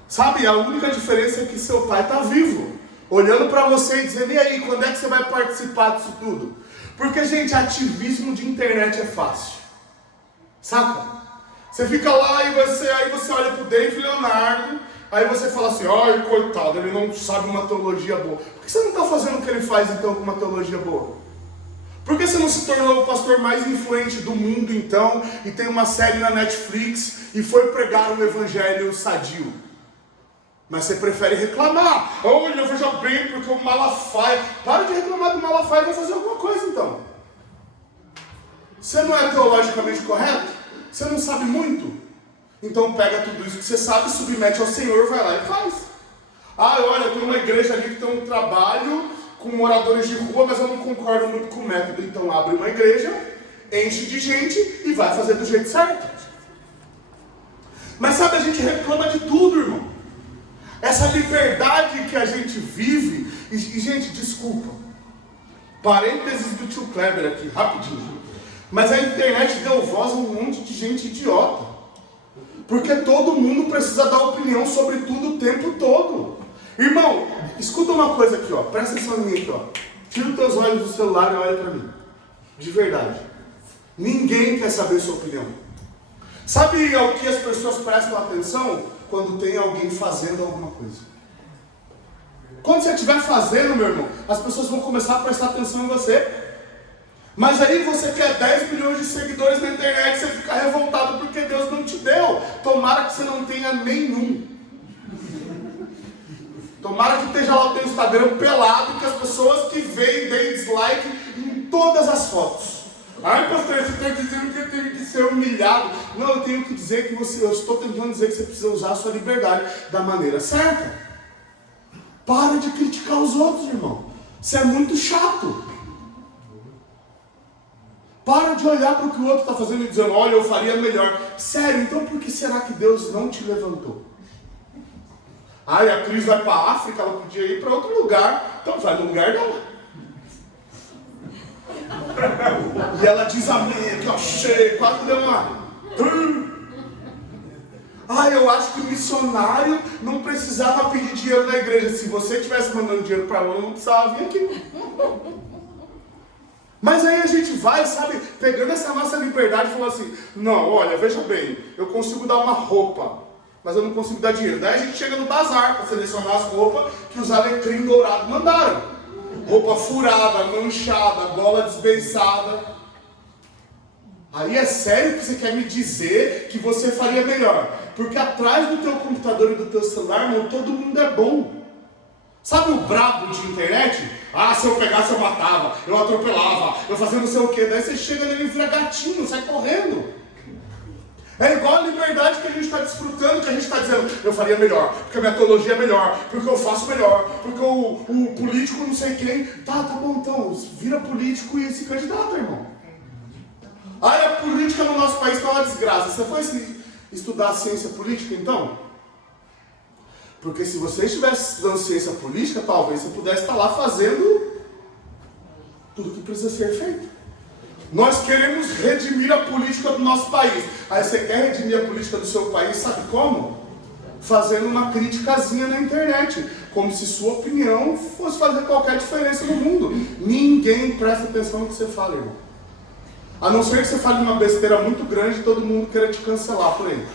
Sabe, a única diferença é que seu pai está vivo, olhando para você e dizendo: e aí, quando é que você vai participar disso tudo? Porque, gente, ativismo de internet é fácil. Saca? Você fica lá e aí você olha pro Dave Leonardo, aí você fala assim: ai, coitado, ele não sabe uma teologia boa. Por que você não está fazendo o que ele faz então com uma teologia boa? Por que você não se tornou o pastor mais influente do mundo então, e tem uma série na Netflix e foi pregar um evangelho sadio? Mas você prefere reclamar. Olha, veja bem, porque o Malafaia... Para de reclamar do Malafaia e vai fazer alguma coisa então. Você não é teologicamente correto? Você não sabe muito? Então pega tudo isso que você sabe, submete ao Senhor, vai lá e faz. Ah, olha, tem uma igreja ali que tem um trabalho com moradores de rua, mas eu não concordo muito com o método. Então abre uma igreja, enche de gente e vai fazer do jeito certo. Mas sabe, a gente reclama de tudo, irmão. Essa liberdade que a gente vive, e gente, desculpa, parênteses do tio Kleber aqui, rapidinho. Mas a internet deu voz a um monte de gente idiota. Porque todo mundo precisa dar opinião sobre tudo o tempo todo. Irmão, escuta uma coisa aqui, ó. Presta atenção em mim aqui, ó. Tira os teus olhos do celular e olha pra mim. De verdade. Ninguém quer saber sua opinião. Sabe ao que as pessoas prestam atenção? Quando tem alguém fazendo alguma coisa. Quando você estiver fazendo, meu irmão, as pessoas vão começar a prestar atenção em você. Mas aí você quer 10 milhões de seguidores na internet, você fica revoltado porque Deus não te deu. Tomara que você não tenha nenhum. Tomara que esteja lá o teu Instagram pelado e que as pessoas que veem deem dislike em todas as fotos. Ai, pastor, você está dizendo que eu tenho que ser humilhado. Não, eu tenho que dizer que eu estou tentando dizer que você precisa usar a sua liberdade da maneira certa. Para de criticar os outros, irmão. Você é muito chato. Para de olhar para o que o outro está fazendo e dizendo, olha, eu faria melhor. Sério, então por que será que Deus não te levantou? Ai, a Cris vai para a África, ela podia ir para outro lugar. Então vai no lugar dela. E ela diz amém, aqui ó, cheio, quase deu uma... Ai, eu acho que o missionário não precisava pedir dinheiro na igreja. Se você estivesse mandando dinheiro para ela, não precisava vir aqui. Mas aí a gente vai, sabe, pegando essa nossa liberdade e falando assim, não, olha, veja bem, eu consigo dar uma roupa, mas eu não consigo dar dinheiro. Daí a gente chega no bazar para selecionar as roupas que os alecrim dourados mandaram. Roupa furada, manchada, gola desbeiçada. Aí é sério que você quer me dizer que você faria melhor? Porque atrás do teu computador e do teu celular, irmão, todo mundo é bom. Sabe o brabo de internet? Ah, se eu pegasse eu matava, eu atropelava, eu fazia não sei o quê. Daí você chega nele e vira gatinho, sai correndo. É igual a liberdade que a gente está desfrutando, que a gente está dizendo, eu faria melhor, porque a minha teologia é melhor, porque eu faço melhor, porque o político não sei quem. Tá bom então, vira político e se candidata, irmão. Aí a política no nosso país está uma desgraça. Você foi estudar ciência política então? Porque se você estivesse estudando ciência política, talvez você pudesse estar lá fazendo tudo que precisa ser feito. Nós queremos redimir a política do nosso país. Aí você quer redimir a política do seu país, sabe como? Fazendo uma criticazinha na internet. Como se sua opinião fosse fazer qualquer diferença no mundo. Ninguém presta atenção no que você fala, irmão. A não ser que você fale uma besteira muito grande e todo mundo queira te cancelar por aí.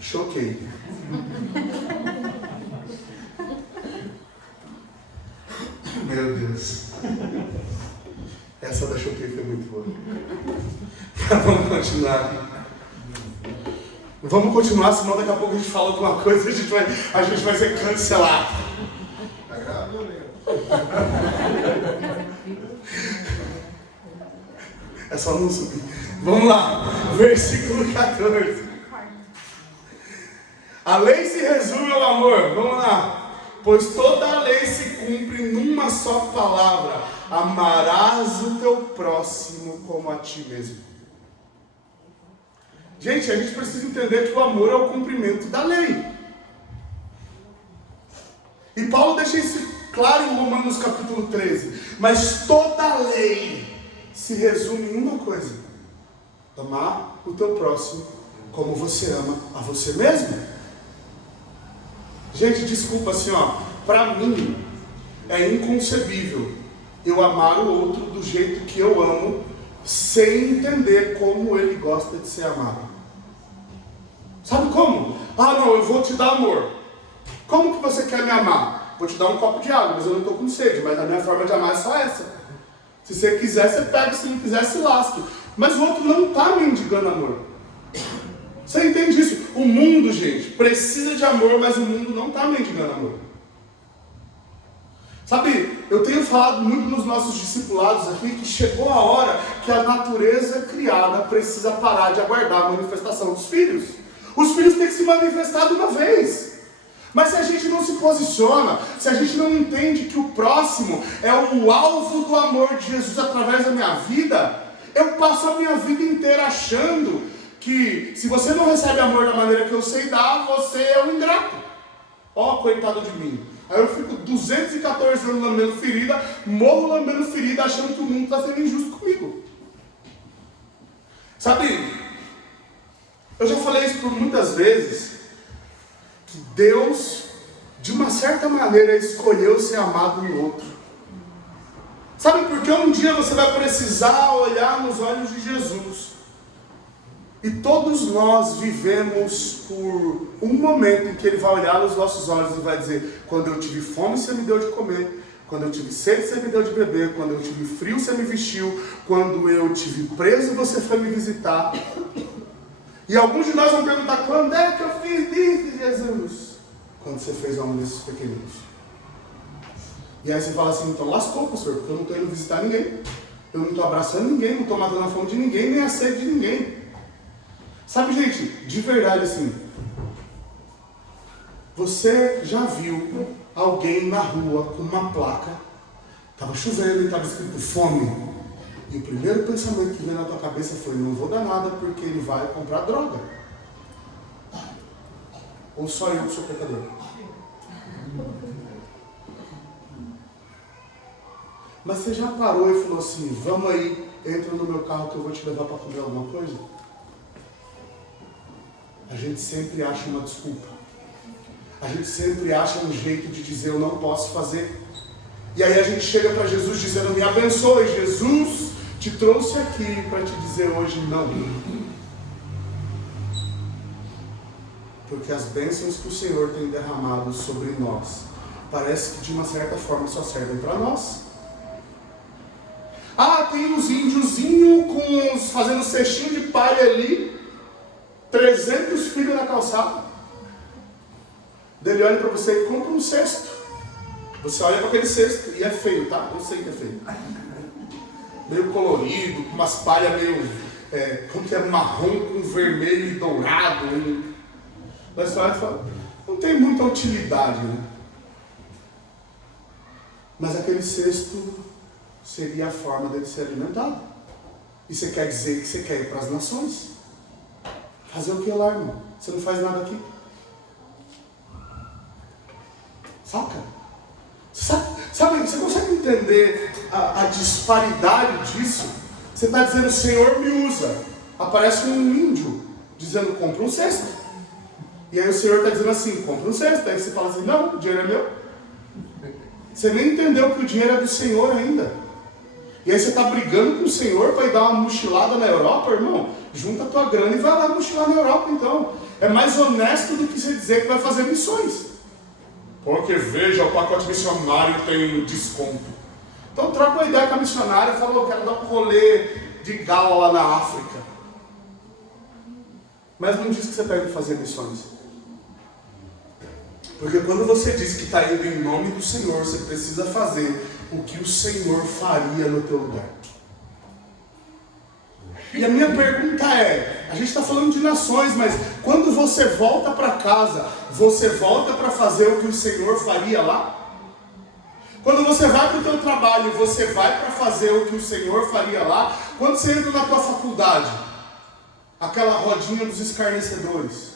Choquei. Meu Deus. Essa da choquei foi muito boa. Vamos continuar. Vamos continuar, senão daqui a pouco a gente fala alguma coisa e a gente vai ser cancelado. Tá grave ou não? É só não subir. Vamos lá. Versículo 14. A lei se resume ao amor. Vamos lá. Pois toda a lei se cumpre numa só palavra: amarás o teu próximo como a ti mesmo. Gente, a gente precisa entender que o amor é o cumprimento da lei. E Paulo deixa isso claro em Romanos capítulo 13. Mas toda a lei se resume em uma coisa: amar o teu próximo como você ama a você mesmo. Gente, desculpa, assim, ó, pra mim é inconcebível eu amar o outro do jeito que eu amo, sem entender como ele gosta de ser amado. Sabe como? Ah, não, eu vou te dar amor. Como que você quer me amar? Vou te dar um copo de água, mas eu não estou com sede, mas a minha forma de amar é só essa. Se você quiser, você pega, se não quiser, se lasque. Mas o outro não está mendigando amor. Você entende isso? O mundo, gente, precisa de amor, mas o mundo não está mendigando amor. Sabe, eu tenho falado muito nos nossos discipulados aqui que chegou a hora que a natureza criada precisa parar de aguardar a manifestação dos filhos. Os filhos têm que se manifestar de uma vez. Mas se a gente não se posiciona, se a gente não entende que o próximo é o alvo do amor de Jesus através da minha vida, eu passo a minha vida inteira achando que se você não recebe amor da maneira que eu sei dar, você é um ingrato. Ó, coitado de mim. Aí eu fico 214 anos lambendo ferida, morro lambendo ferida, achando que o mundo está sendo injusto comigo. Sabe, eu já falei isso por muitas vezes, que Deus, de uma certa maneira, escolheu ser amado no outro. Sabe, porque um dia você vai precisar olhar nos olhos de Jesus. E todos nós vivemos por um momento em que Ele vai olhar nos nossos olhos e vai dizer: quando eu tive fome, você me deu de comer. Quando eu tive sede, você me deu de beber. Quando eu tive frio, você me vestiu. Quando eu tive preso, você foi me visitar. E alguns de nós vão perguntar: quando é que eu fiz isso, Jesus? Quando você fez um desses pequeninos. E aí você fala assim: então lascou, pastor, porque eu não estou indo visitar ninguém. Eu não estou abraçando ninguém, não estou matando a fome de ninguém, nem a sede de ninguém. Sabe, gente, de verdade assim, você já viu alguém na rua com uma placa, estava chovendo e estava escrito fome, e o primeiro pensamento que veio na tua cabeça foi: não vou dar nada porque ele vai comprar droga? Ou só eu que sou pecador? Mas você já parou e falou assim: vamos aí, entra no meu carro que eu vou te levar para comer alguma coisa? A gente sempre acha uma desculpa. A gente sempre acha um jeito de dizer: eu não posso fazer. E aí a gente chega para Jesus dizendo: me abençoe. Jesus te trouxe aqui para te dizer hoje não. Porque as bênçãos que o Senhor tem derramado sobre nós, parece que de uma certa forma só servem para nós. Ah, tem uns índiozinhos fazendo cestinho de palha ali, 300 filhos na calçada. Ele olha para você e compra um cesto. Você olha para aquele cesto e é feio, tá? Eu sei que é feio. Meio colorido, com umas palhas meio, como que é, marrom com vermelho e dourado. Mas você olha e fala: não tem muita utilidade, né? Mas aquele cesto seria a forma dele ser alimentado. E você quer dizer que você quer ir para as nações? Fazer o que lá, irmão? Você não faz nada aqui. Saca? Sabe, você consegue entender a disparidade disso? Você está dizendo: o Senhor me usa. Aparece um índio dizendo: compra um cesto. E aí o Senhor está dizendo assim: compra um cesto. Aí você fala assim: não, o dinheiro é meu. Você nem entendeu que o dinheiro é do Senhor ainda. E aí você está brigando com o Senhor para ir dar uma mochilada na Europa, irmão? Junta a tua grana e vai lá mochilar na Europa, então. É mais honesto do que você dizer que vai fazer missões. Porque veja, o pacote missionário tem desconto. Então troca uma ideia com a missionária e fala: eu quero dar um rolê de gala lá na África. Mas não diz que você está indo fazer missões. Porque quando você diz que está indo em nome do Senhor, você precisa fazer o que o Senhor faria no teu lugar. E a minha pergunta é: a gente está falando de nações, mas quando você volta para casa, você volta para fazer o que o Senhor faria lá? Quando você vai para o teu trabalho, você vai para fazer o que o Senhor faria lá? Quando você entra na tua faculdade, aquela rodinha dos escarnecedores,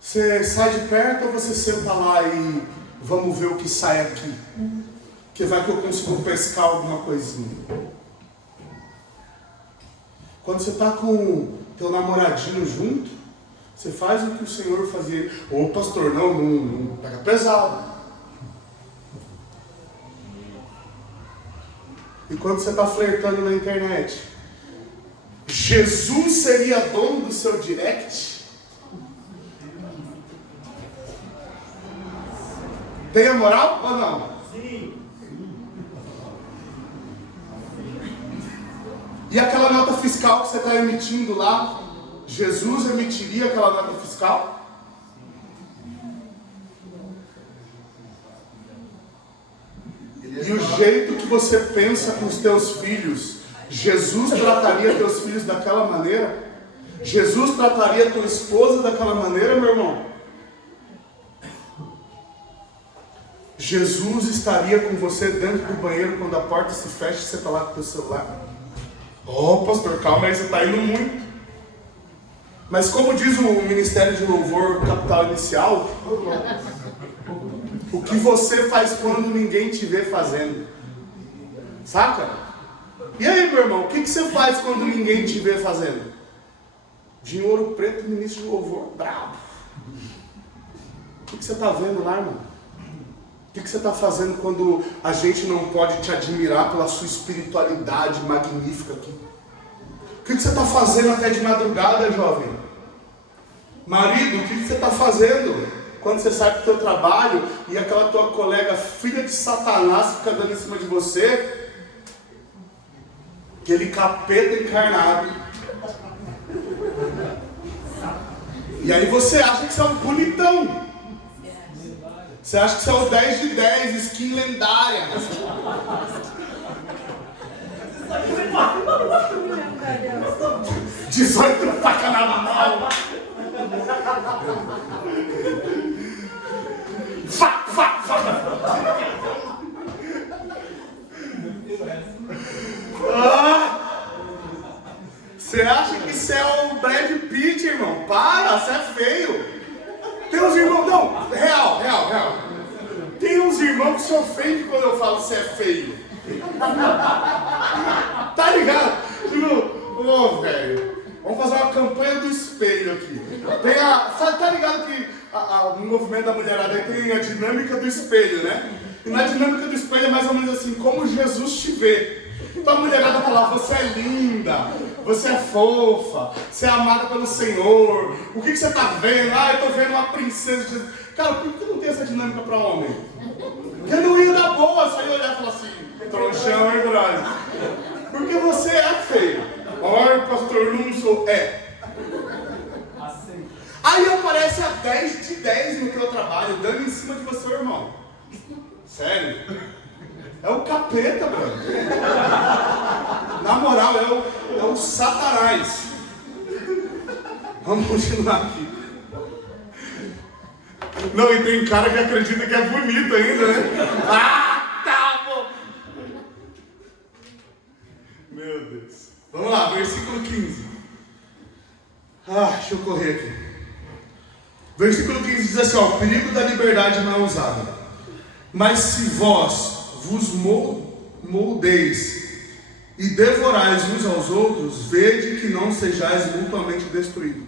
você sai de perto ou você senta lá e vamos ver o que sai aqui? Que vai que eu consigo pescar alguma coisinha. Quando você está com teu namoradinho junto, você faz o que o Senhor fazia. Ô pastor, não pega pesado. E quando você está flertando na internet, Jesus seria dono do seu direct? Tem a moral ou não? Sim. E aquela nota fiscal que você está emitindo lá, Jesus emitiria aquela nota fiscal? E o jeito que você pensa com os teus filhos Jesus trataria teus filhos daquela maneira? Jesus trataria tua esposa daquela maneira, meu irmão? Jesus estaria com você dentro do banheiro quando a porta se fecha e você está lá com o teu celular? Oh, pastor, calma aí, você está indo muito. Mas como diz o Ministério de Louvor Capital Inicial, o que você faz quando ninguém te vê fazendo? Saca? E aí, meu irmão, o que você faz quando ninguém te vê fazendo? De Ouro Preto, ministro de louvor, bravo. O que você está vendo lá, irmão? O que você está fazendo quando a gente não pode te admirar pela sua espiritualidade magnífica aqui? O que você está fazendo até de madrugada, jovem? Marido, o que você está fazendo quando você sai do teu trabalho e aquela tua colega filha de Satanás fica dando em cima de você? Aquele capeta encarnado. E aí você acha que você é um bonitão. Você acha que você é o 10 de 10, skin lendária. 18 faca na mão. Você acha que você é o Brad Pitt, irmão? Para, você é feio. Tem uns irmãos, não, real. Tem uns irmãos que se ofendem quando eu falo que você é feio. Tá ligado? Tipo, velho, vamos fazer uma campanha do espelho aqui. Tá ligado que no movimento da mulherada tem a dinâmica do espelho, né? E na dinâmica do espelho é mais ou menos assim, como Jesus te vê. Então a mulherada fala, você é linda, você é fofa, você é amada pelo Senhor. O que você tá vendo? Eu tô vendo uma princesa de Jesus. Cara, por que não tem essa dinâmica pra homem? Porque não ia dar boa, só ia olhar e falar assim, trouxão, hein, brother? Porque você é feio. Olha, pastor, não sou. Aí aparece a 10 de 10 no teu trabalho, dando em cima de você, irmão. Sério? É o capeta, mano. Na moral, é o Satanás. Vamos continuar aqui. Não, e tem cara que acredita que é bonito ainda, né? Tá bom. Meu Deus. Vamos lá, versículo 15. Deixa eu correr aqui. Versículo 15 diz assim, o perigo da liberdade não é usada. Mas se vós vos moldeis e devorais uns aos outros, vede que não sejais mutuamente destruídos.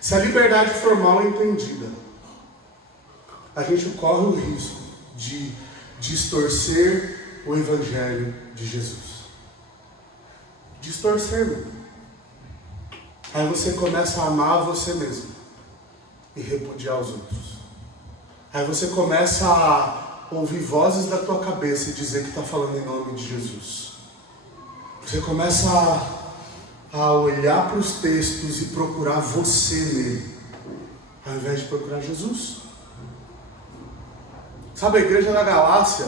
Se a liberdade for mal entendida, a gente corre o risco de distorcer o Evangelho de Jesus. Distorcer, meu. Aí você começa a amar você mesmo e repudiar os outros. Aí você começa a ouvir vozes da tua cabeça e dizer que está falando em nome de Jesus. Você começa a olhar para os textos e procurar você nele, ao invés de procurar Jesus. Sabe, a igreja da Galácia,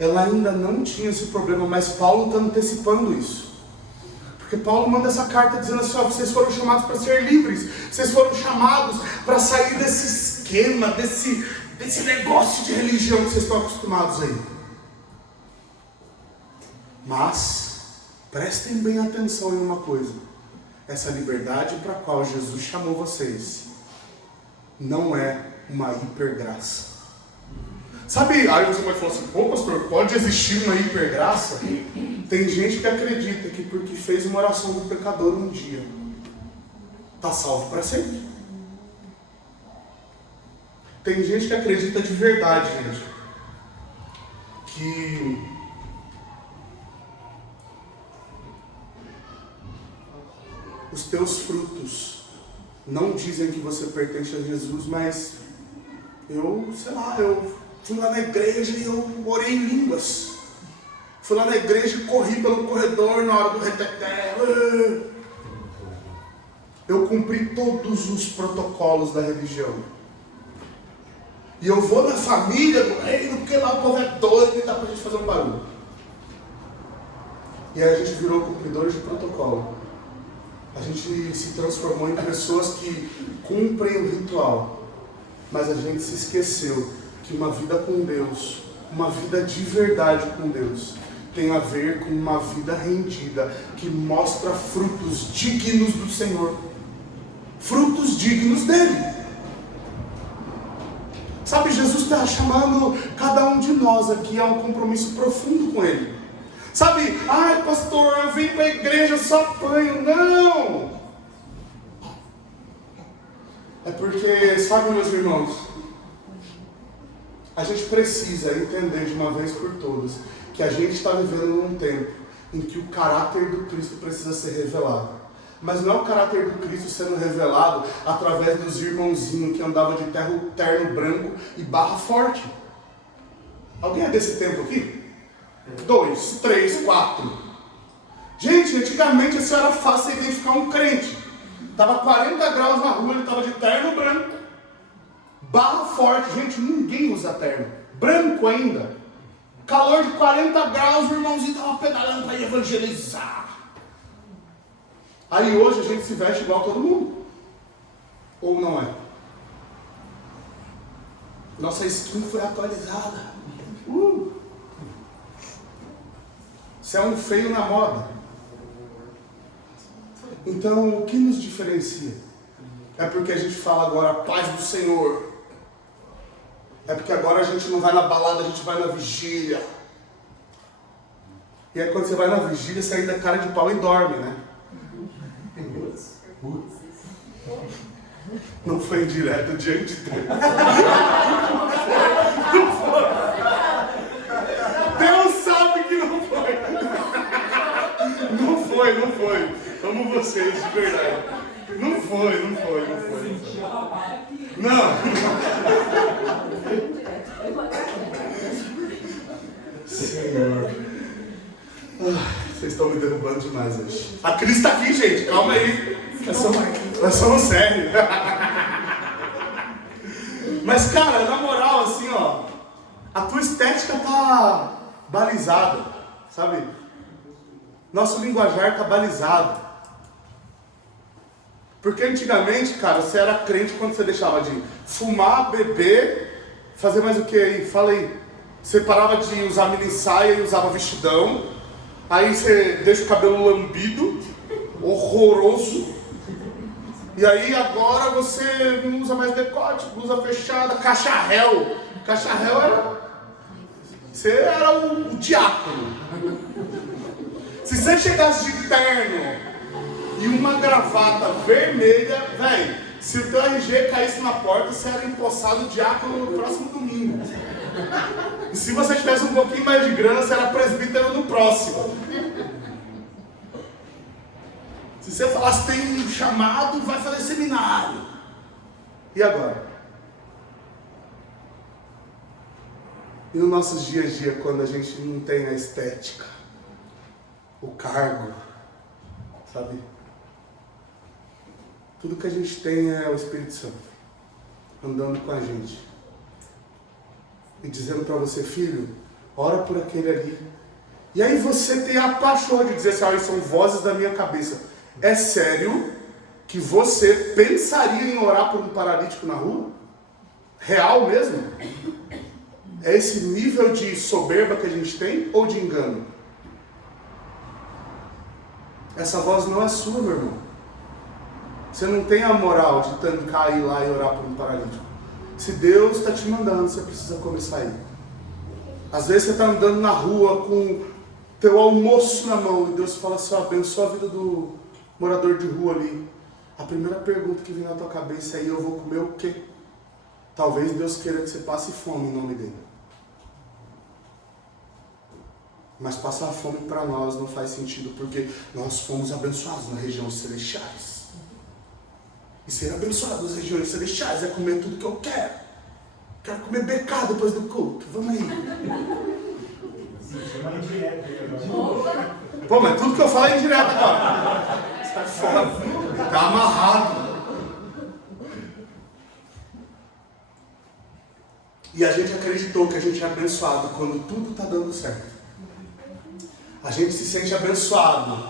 ela ainda não tinha esse problema, mas Paulo está antecipando isso. Porque Paulo manda essa carta dizendo assim, vocês foram chamados para ser livres, vocês foram chamados para sair desse esquema, desse negócio de religião que vocês estão acostumados aí. Mas prestem bem atenção em uma coisa. Essa liberdade para a qual Jesus chamou vocês não é uma hipergraça. Sabe, aí você pode falar assim, pastor, pode existir uma hipergraça? Tem gente que acredita que porque fez uma oração do pecador um dia, está salvo para sempre. Tem gente que acredita de verdade, gente, que os teus frutos não dizem que você pertence a Jesus, mas eu fui lá na igreja e eu orei em línguas. Fui lá na igreja e corri pelo corredor na hora do reteté. Eu cumpri todos os protocolos da religião. E eu vou na família do reino, porque lá o povo é doido e dá pra gente fazer um barulho. E aí a gente virou cumpridores de protocolo. A gente se transformou em pessoas que cumprem o ritual. Mas a gente se esqueceu que uma vida com Deus, uma vida de verdade com Deus, tem a ver com uma vida rendida, que mostra frutos dignos do Senhor. Frutos dignos dele. Sabe, Jesus está chamando cada um de nós aqui a um compromisso profundo com Ele. Sabe, ai pastor, eu vim para a igreja, só apanho. Não! É porque, sabe, meus irmãos, a gente precisa entender de uma vez por todas que a gente está vivendo num tempo em que o caráter do Cristo precisa ser revelado. Mas não é o caráter do Cristo sendo revelado através dos irmãozinhos que andavam de terno branco e barra forte. Alguém é desse tempo aqui? 2, 3, 4. Gente, antigamente isso era fácil identificar um crente. Estava 40 graus na rua, ele estava de terno branco, barra forte. Gente, ninguém usa terno. Branco ainda. Calor de 40 graus, o irmãozinho estava pedalando para evangelizar. Aí hoje a gente se veste igual a todo mundo. Ou não é? Nossa skin foi atualizada. Você é um feio na moda. Então, o que nos diferencia? É porque a gente fala agora a paz do Senhor. É porque agora a gente não vai na balada, a gente vai na vigília. E aí quando você vai na vigília, você ainda é cara de pau e dorme, né? Não foi indireto diante de Deus. Não foi. Deus sabe que não foi. Não foi. Amo vocês de verdade. Não foi. Não. Senhor. Vocês estão me derrubando demais hoje. A Cris está aqui, gente. Calma aí. Nós somos sérios. Mas, cara, na moral, assim, ó, a tua estética tá balizada, sabe? Nosso linguajar tá balizado. Porque antigamente, cara, você era crente quando você deixava de fumar, beber, fazer mais o que aí? Fala aí. Você parava de usar mini saia e usava vestidão. Aí você deixa o cabelo lambido, horroroso. E aí agora você não usa mais decote, blusa fechada, cacharel. Cacharel era... Você era o diácono. Se você chegasse de terno e uma gravata vermelha, velho, se o teu RG caísse na porta, você era empossado diácono no próximo domingo. E se você tivesse um pouquinho mais de grana, você era presbítero no próximo. Se você falasse tem um chamado, vai fazer seminário. E agora? E nos nossos dias a dia, quando a gente não tem a estética, o cargo, sabe? Tudo que a gente tem é o Espírito Santo andando com a gente e dizendo para você, filho, ora por aquele ali. E aí você tem a paixão de dizer assim, olha, são vozes da minha cabeça. É sério que você pensaria em orar por um paralítico na rua? Real mesmo? É esse nível de soberba que a gente tem ou de engano? Essa voz não é sua, meu irmão. Você não tem a moral de tancar e ir lá e orar por um paralítico. Se Deus está te mandando, você precisa começar aí. Às vezes você está andando na rua com teu almoço na mão e Deus fala assim, abençoa a vida do morador de rua ali. A primeira pergunta que vem na tua cabeça é, eu vou comer o quê? Talvez Deus queira que você passe fome em nome dele. Mas passar fome para nós não faz sentido, porque nós fomos abençoados nas regiões celestiais. E ser abençoado nas regiões celestiais é comer tudo que eu quero. Quero comer BK depois do culto. Vamos aí. Pô, mas tudo que eu falo é indireto agora. Sai fora. Tá amarrado. E a gente acreditou que a gente é abençoado quando tudo está dando certo. A gente se sente abençoado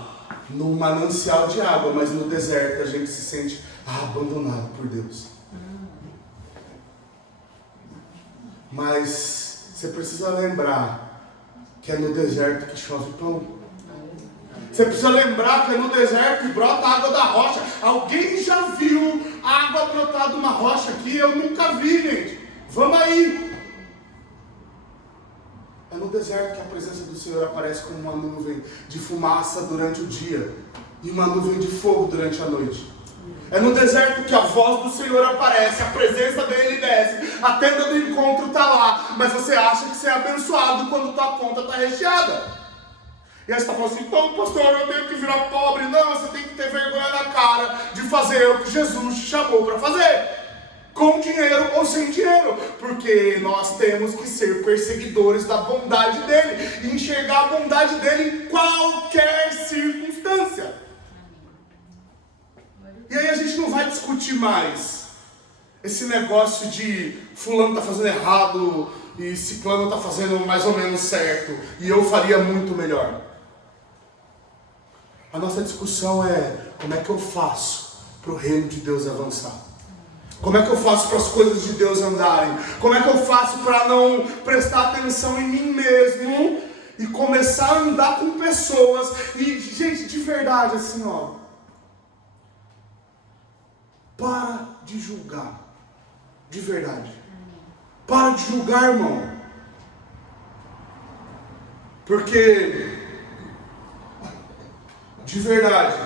no manancial de água, mas no deserto a gente se sente abandonado por Deus. Mas você precisa lembrar que é no deserto que chove pão. Você precisa lembrar que é no deserto que brota a água da rocha. Alguém já viu água brotar de uma rocha aqui? Eu nunca vi, gente. Vamos aí. É no deserto que a presença do Senhor aparece como uma nuvem de fumaça durante o dia e uma nuvem de fogo durante a noite. É no deserto que a voz do Senhor aparece, a presença dele desce, a tenda do encontro está lá, mas você acha que você é abençoado quando tua conta está recheada. E aí você está falando assim, então pastor, eu tenho que virar pobre. Não, você tem que ter vergonha na cara de fazer o que Jesus te chamou para fazer. Com dinheiro ou sem dinheiro. Porque nós temos que ser perseguidores da bondade dele. E enxergar a bondade dele em qualquer circunstância. E aí a gente não vai discutir mais esse negócio de fulano está fazendo errado e ciclano está fazendo mais ou menos certo. E eu faria muito melhor. A nossa discussão é como é que eu faço para o reino de Deus avançar. Como é que eu faço para as coisas de Deus andarem? Como é que eu faço para não prestar atenção em mim mesmo e começar a andar com pessoas? E, gente, de verdade, assim, ó. Para de julgar. De verdade. Para de julgar, irmão. Porque, de verdade,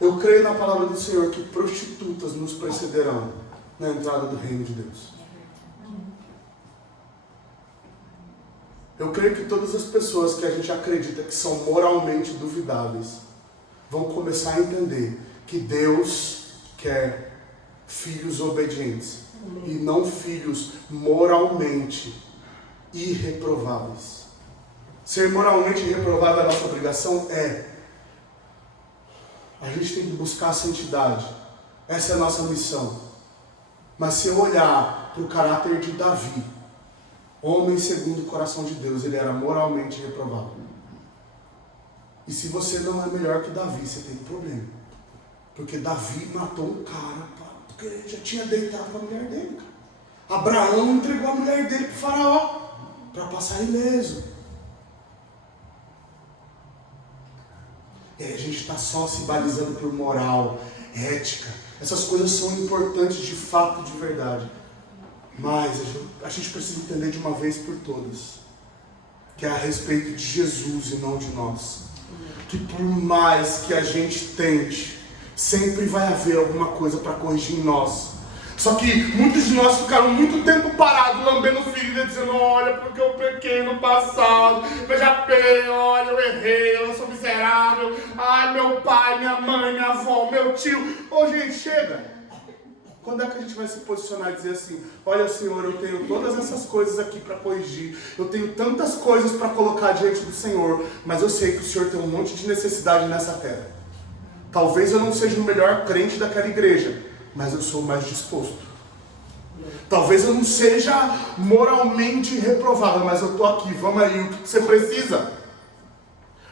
eu creio na palavra do Senhor que prostitutas nos precederão na entrada do reino de Deus. Eu creio que todas as pessoas que a gente acredita que são moralmente duvidáveis vão começar a entender que Deus quer filhos obedientes e não filhos moralmente irreprováveis. Ser moralmente irreprovável é a nossa obrigação? É. A gente tem que buscar a santidade. Essa é a nossa missão. Mas se eu olhar para o caráter de Davi, homem segundo o coração de Deus, ele era moralmente reprovável. E se você não é melhor que Davi, você tem problema. Porque Davi matou um cara porque ele já tinha deitado com a mulher dele. Cara. Abraão entregou a mulher dele para o faraó para passar ileso. E aí a gente está só se balizando por moral, ética. Essas coisas são importantes de fato, de verdade. Mas a gente precisa entender de uma vez por todas que é a respeito de Jesus e não de nós. Que por mais que a gente tente, sempre vai haver alguma coisa para corrigir em nós. Só que muitos de nós ficaram muito tempo parados, lambendo ferida, dizendo, olha, porque eu pequei no passado, veja bem, olha, eu errei, eu sou miserável, ai, meu pai, minha mãe, minha avó, meu tio. Ô, gente, chega. Quando é que a gente vai se posicionar e dizer assim, olha, Senhor, eu tenho todas essas coisas aqui para corrigir, eu tenho tantas coisas para colocar diante do Senhor, mas eu sei que o Senhor tem um monte de necessidade nessa terra. Talvez eu não seja o melhor crente daquela igreja, mas eu sou mais disposto. Talvez eu não seja moralmente reprovável, mas eu estou aqui, vamos aí, o que você precisa?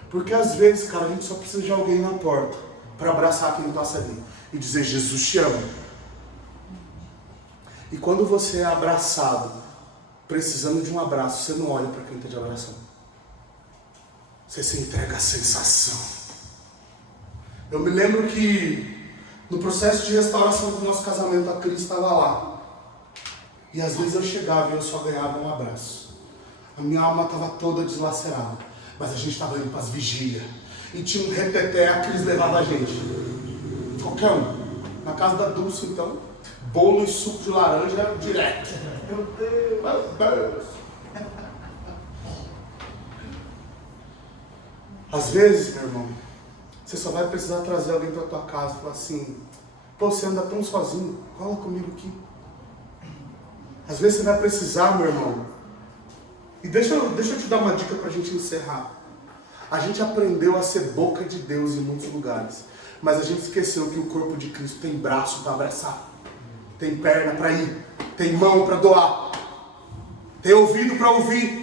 Porque às vezes, cara, a gente só precisa de alguém na porta para abraçar quem passa ali e dizer, Jesus te ama. E quando você é abraçado, precisando de um abraço, você não olha para quem está de abraçando. Você se entrega à sensação. Eu me lembro que no processo de restauração do nosso casamento, a Cris estava lá. E às vezes eu chegava e eu só ganhava um abraço. A minha alma estava toda deslacerada. Mas a gente estava indo para as vigílias. E tinha um repeté, a Cris levava a gente. Qualquer um. Na casa da Dulce, então, bolo e suco de laranja direto. Meu Deus. Às vezes, meu irmão, você só vai precisar trazer alguém para tua casa e falar assim, pô, você anda tão sozinho, cola comigo aqui. Às vezes você vai precisar, meu irmão. E deixa eu te dar uma dica para a gente encerrar. A gente aprendeu a ser boca de Deus em muitos lugares, mas a gente esqueceu que o corpo de Cristo tem braço para abraçar. tem perna para ir, tem mão para doar, tem ouvido para ouvir.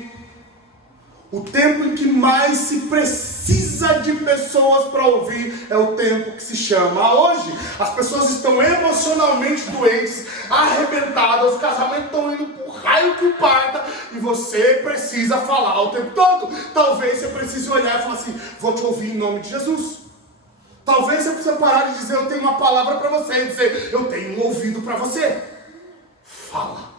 O tempo em que mais se precisa de pessoas para ouvir é o tempo que se chama hoje. As pessoas estão emocionalmente doentes, arrebentadas, os casamentos estão indo por raio que parta, e você precisa falar o tempo todo. Talvez você precise olhar e falar assim: vou te ouvir em nome de Jesus. Talvez você precise parar de dizer: eu tenho uma palavra para você, e dizer: eu tenho um ouvido para você. Fala.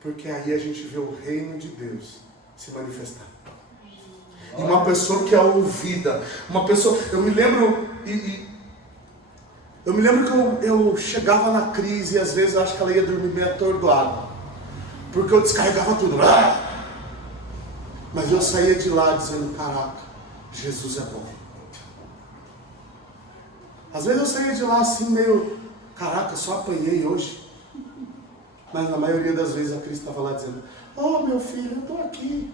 Porque aí a gente vê o reino de Deus se manifestar. E uma pessoa que é ouvida, uma pessoa... Eu me lembro que eu chegava na crise e às vezes eu acho que ela ia dormir meio atordoada. Porque eu descarregava tudo. Mas eu saía de lá dizendo: caraca, Jesus é bom. Às vezes eu saía de lá assim meio: caraca, só apanhei hoje. Mas na maioria das vezes a Cris estava lá dizendo: oh, meu filho, eu estou aqui.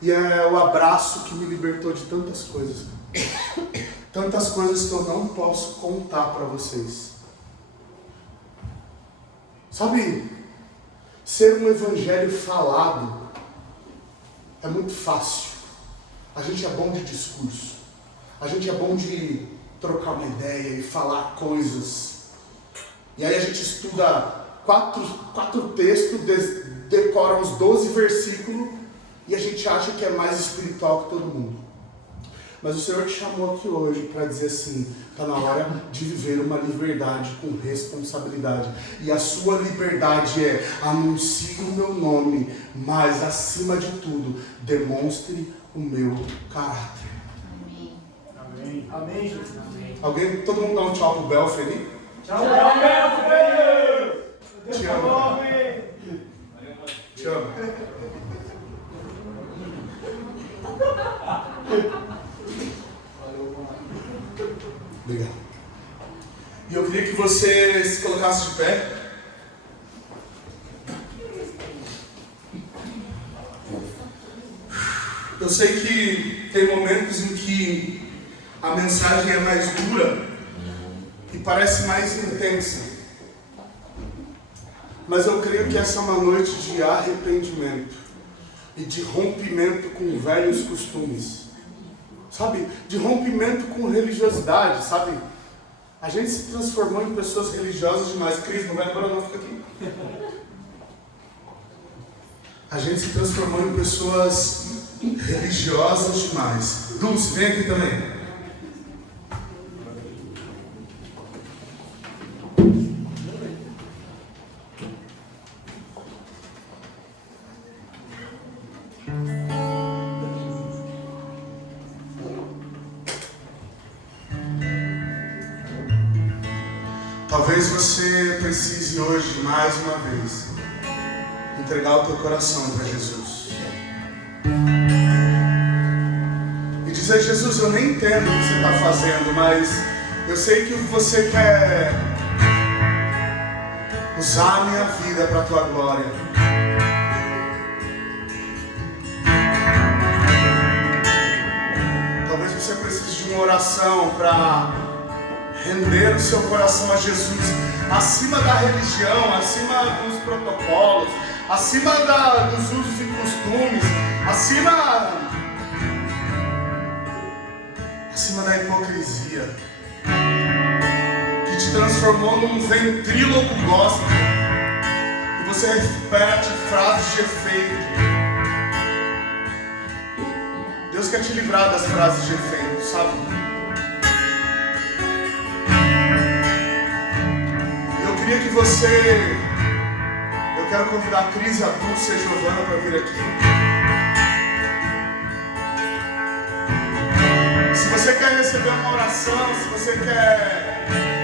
E é o abraço que me libertou de tantas coisas. Tantas coisas que eu não posso contar para vocês. Sabe, ser um evangelho falado é muito fácil. A gente é bom de discurso. A gente é bom de trocar uma ideia e falar coisas. E aí a gente estuda quatro textos, decora uns 12 versículos e a gente acha que é mais espiritual que todo mundo. Mas o Senhor te chamou aqui hoje para dizer assim: está na hora de viver uma liberdade com responsabilidade. E a sua liberdade é: anuncie o meu nome, mas acima de tudo, demonstre o meu caráter. Amém. Amém. Amém, Jesus. Alguém, todo mundo dá um tchau pro Belf ali? Tchau, Belf! Te amo. Te amo. Obrigado. E eu queria que você se colocasse de pé. Eu sei que tem momentos em que a mensagem é mais dura e parece mais intensa. Mas eu creio que essa é uma noite de arrependimento e de rompimento com velhos costumes. Sabe? De rompimento com religiosidade, sabe? A gente se transformou em pessoas religiosas demais. Cris, não vai embora não, fica aqui. A gente se transformou em pessoas religiosas demais. Dulce, vem aqui também. Talvez você precise hoje, mais uma vez, entregar o teu coração para Jesus. E dizer: Jesus, eu nem entendo o que você está fazendo, mas eu sei que você quer usar a minha vida para a tua glória. Talvez você precise de uma oração para render o seu coração a Jesus, acima da religião, acima dos protocolos, acima dos usos e costumes, acima da hipocrisia, que te transformou num ventríloco gospel, e você repete frases de efeito. Deus quer te livrar das frases de efeito, sabe? Eu queria que eu quero convidar a Cris, a Dulce e a Giovana para vir aqui. Se você quer receber uma oração, se você quer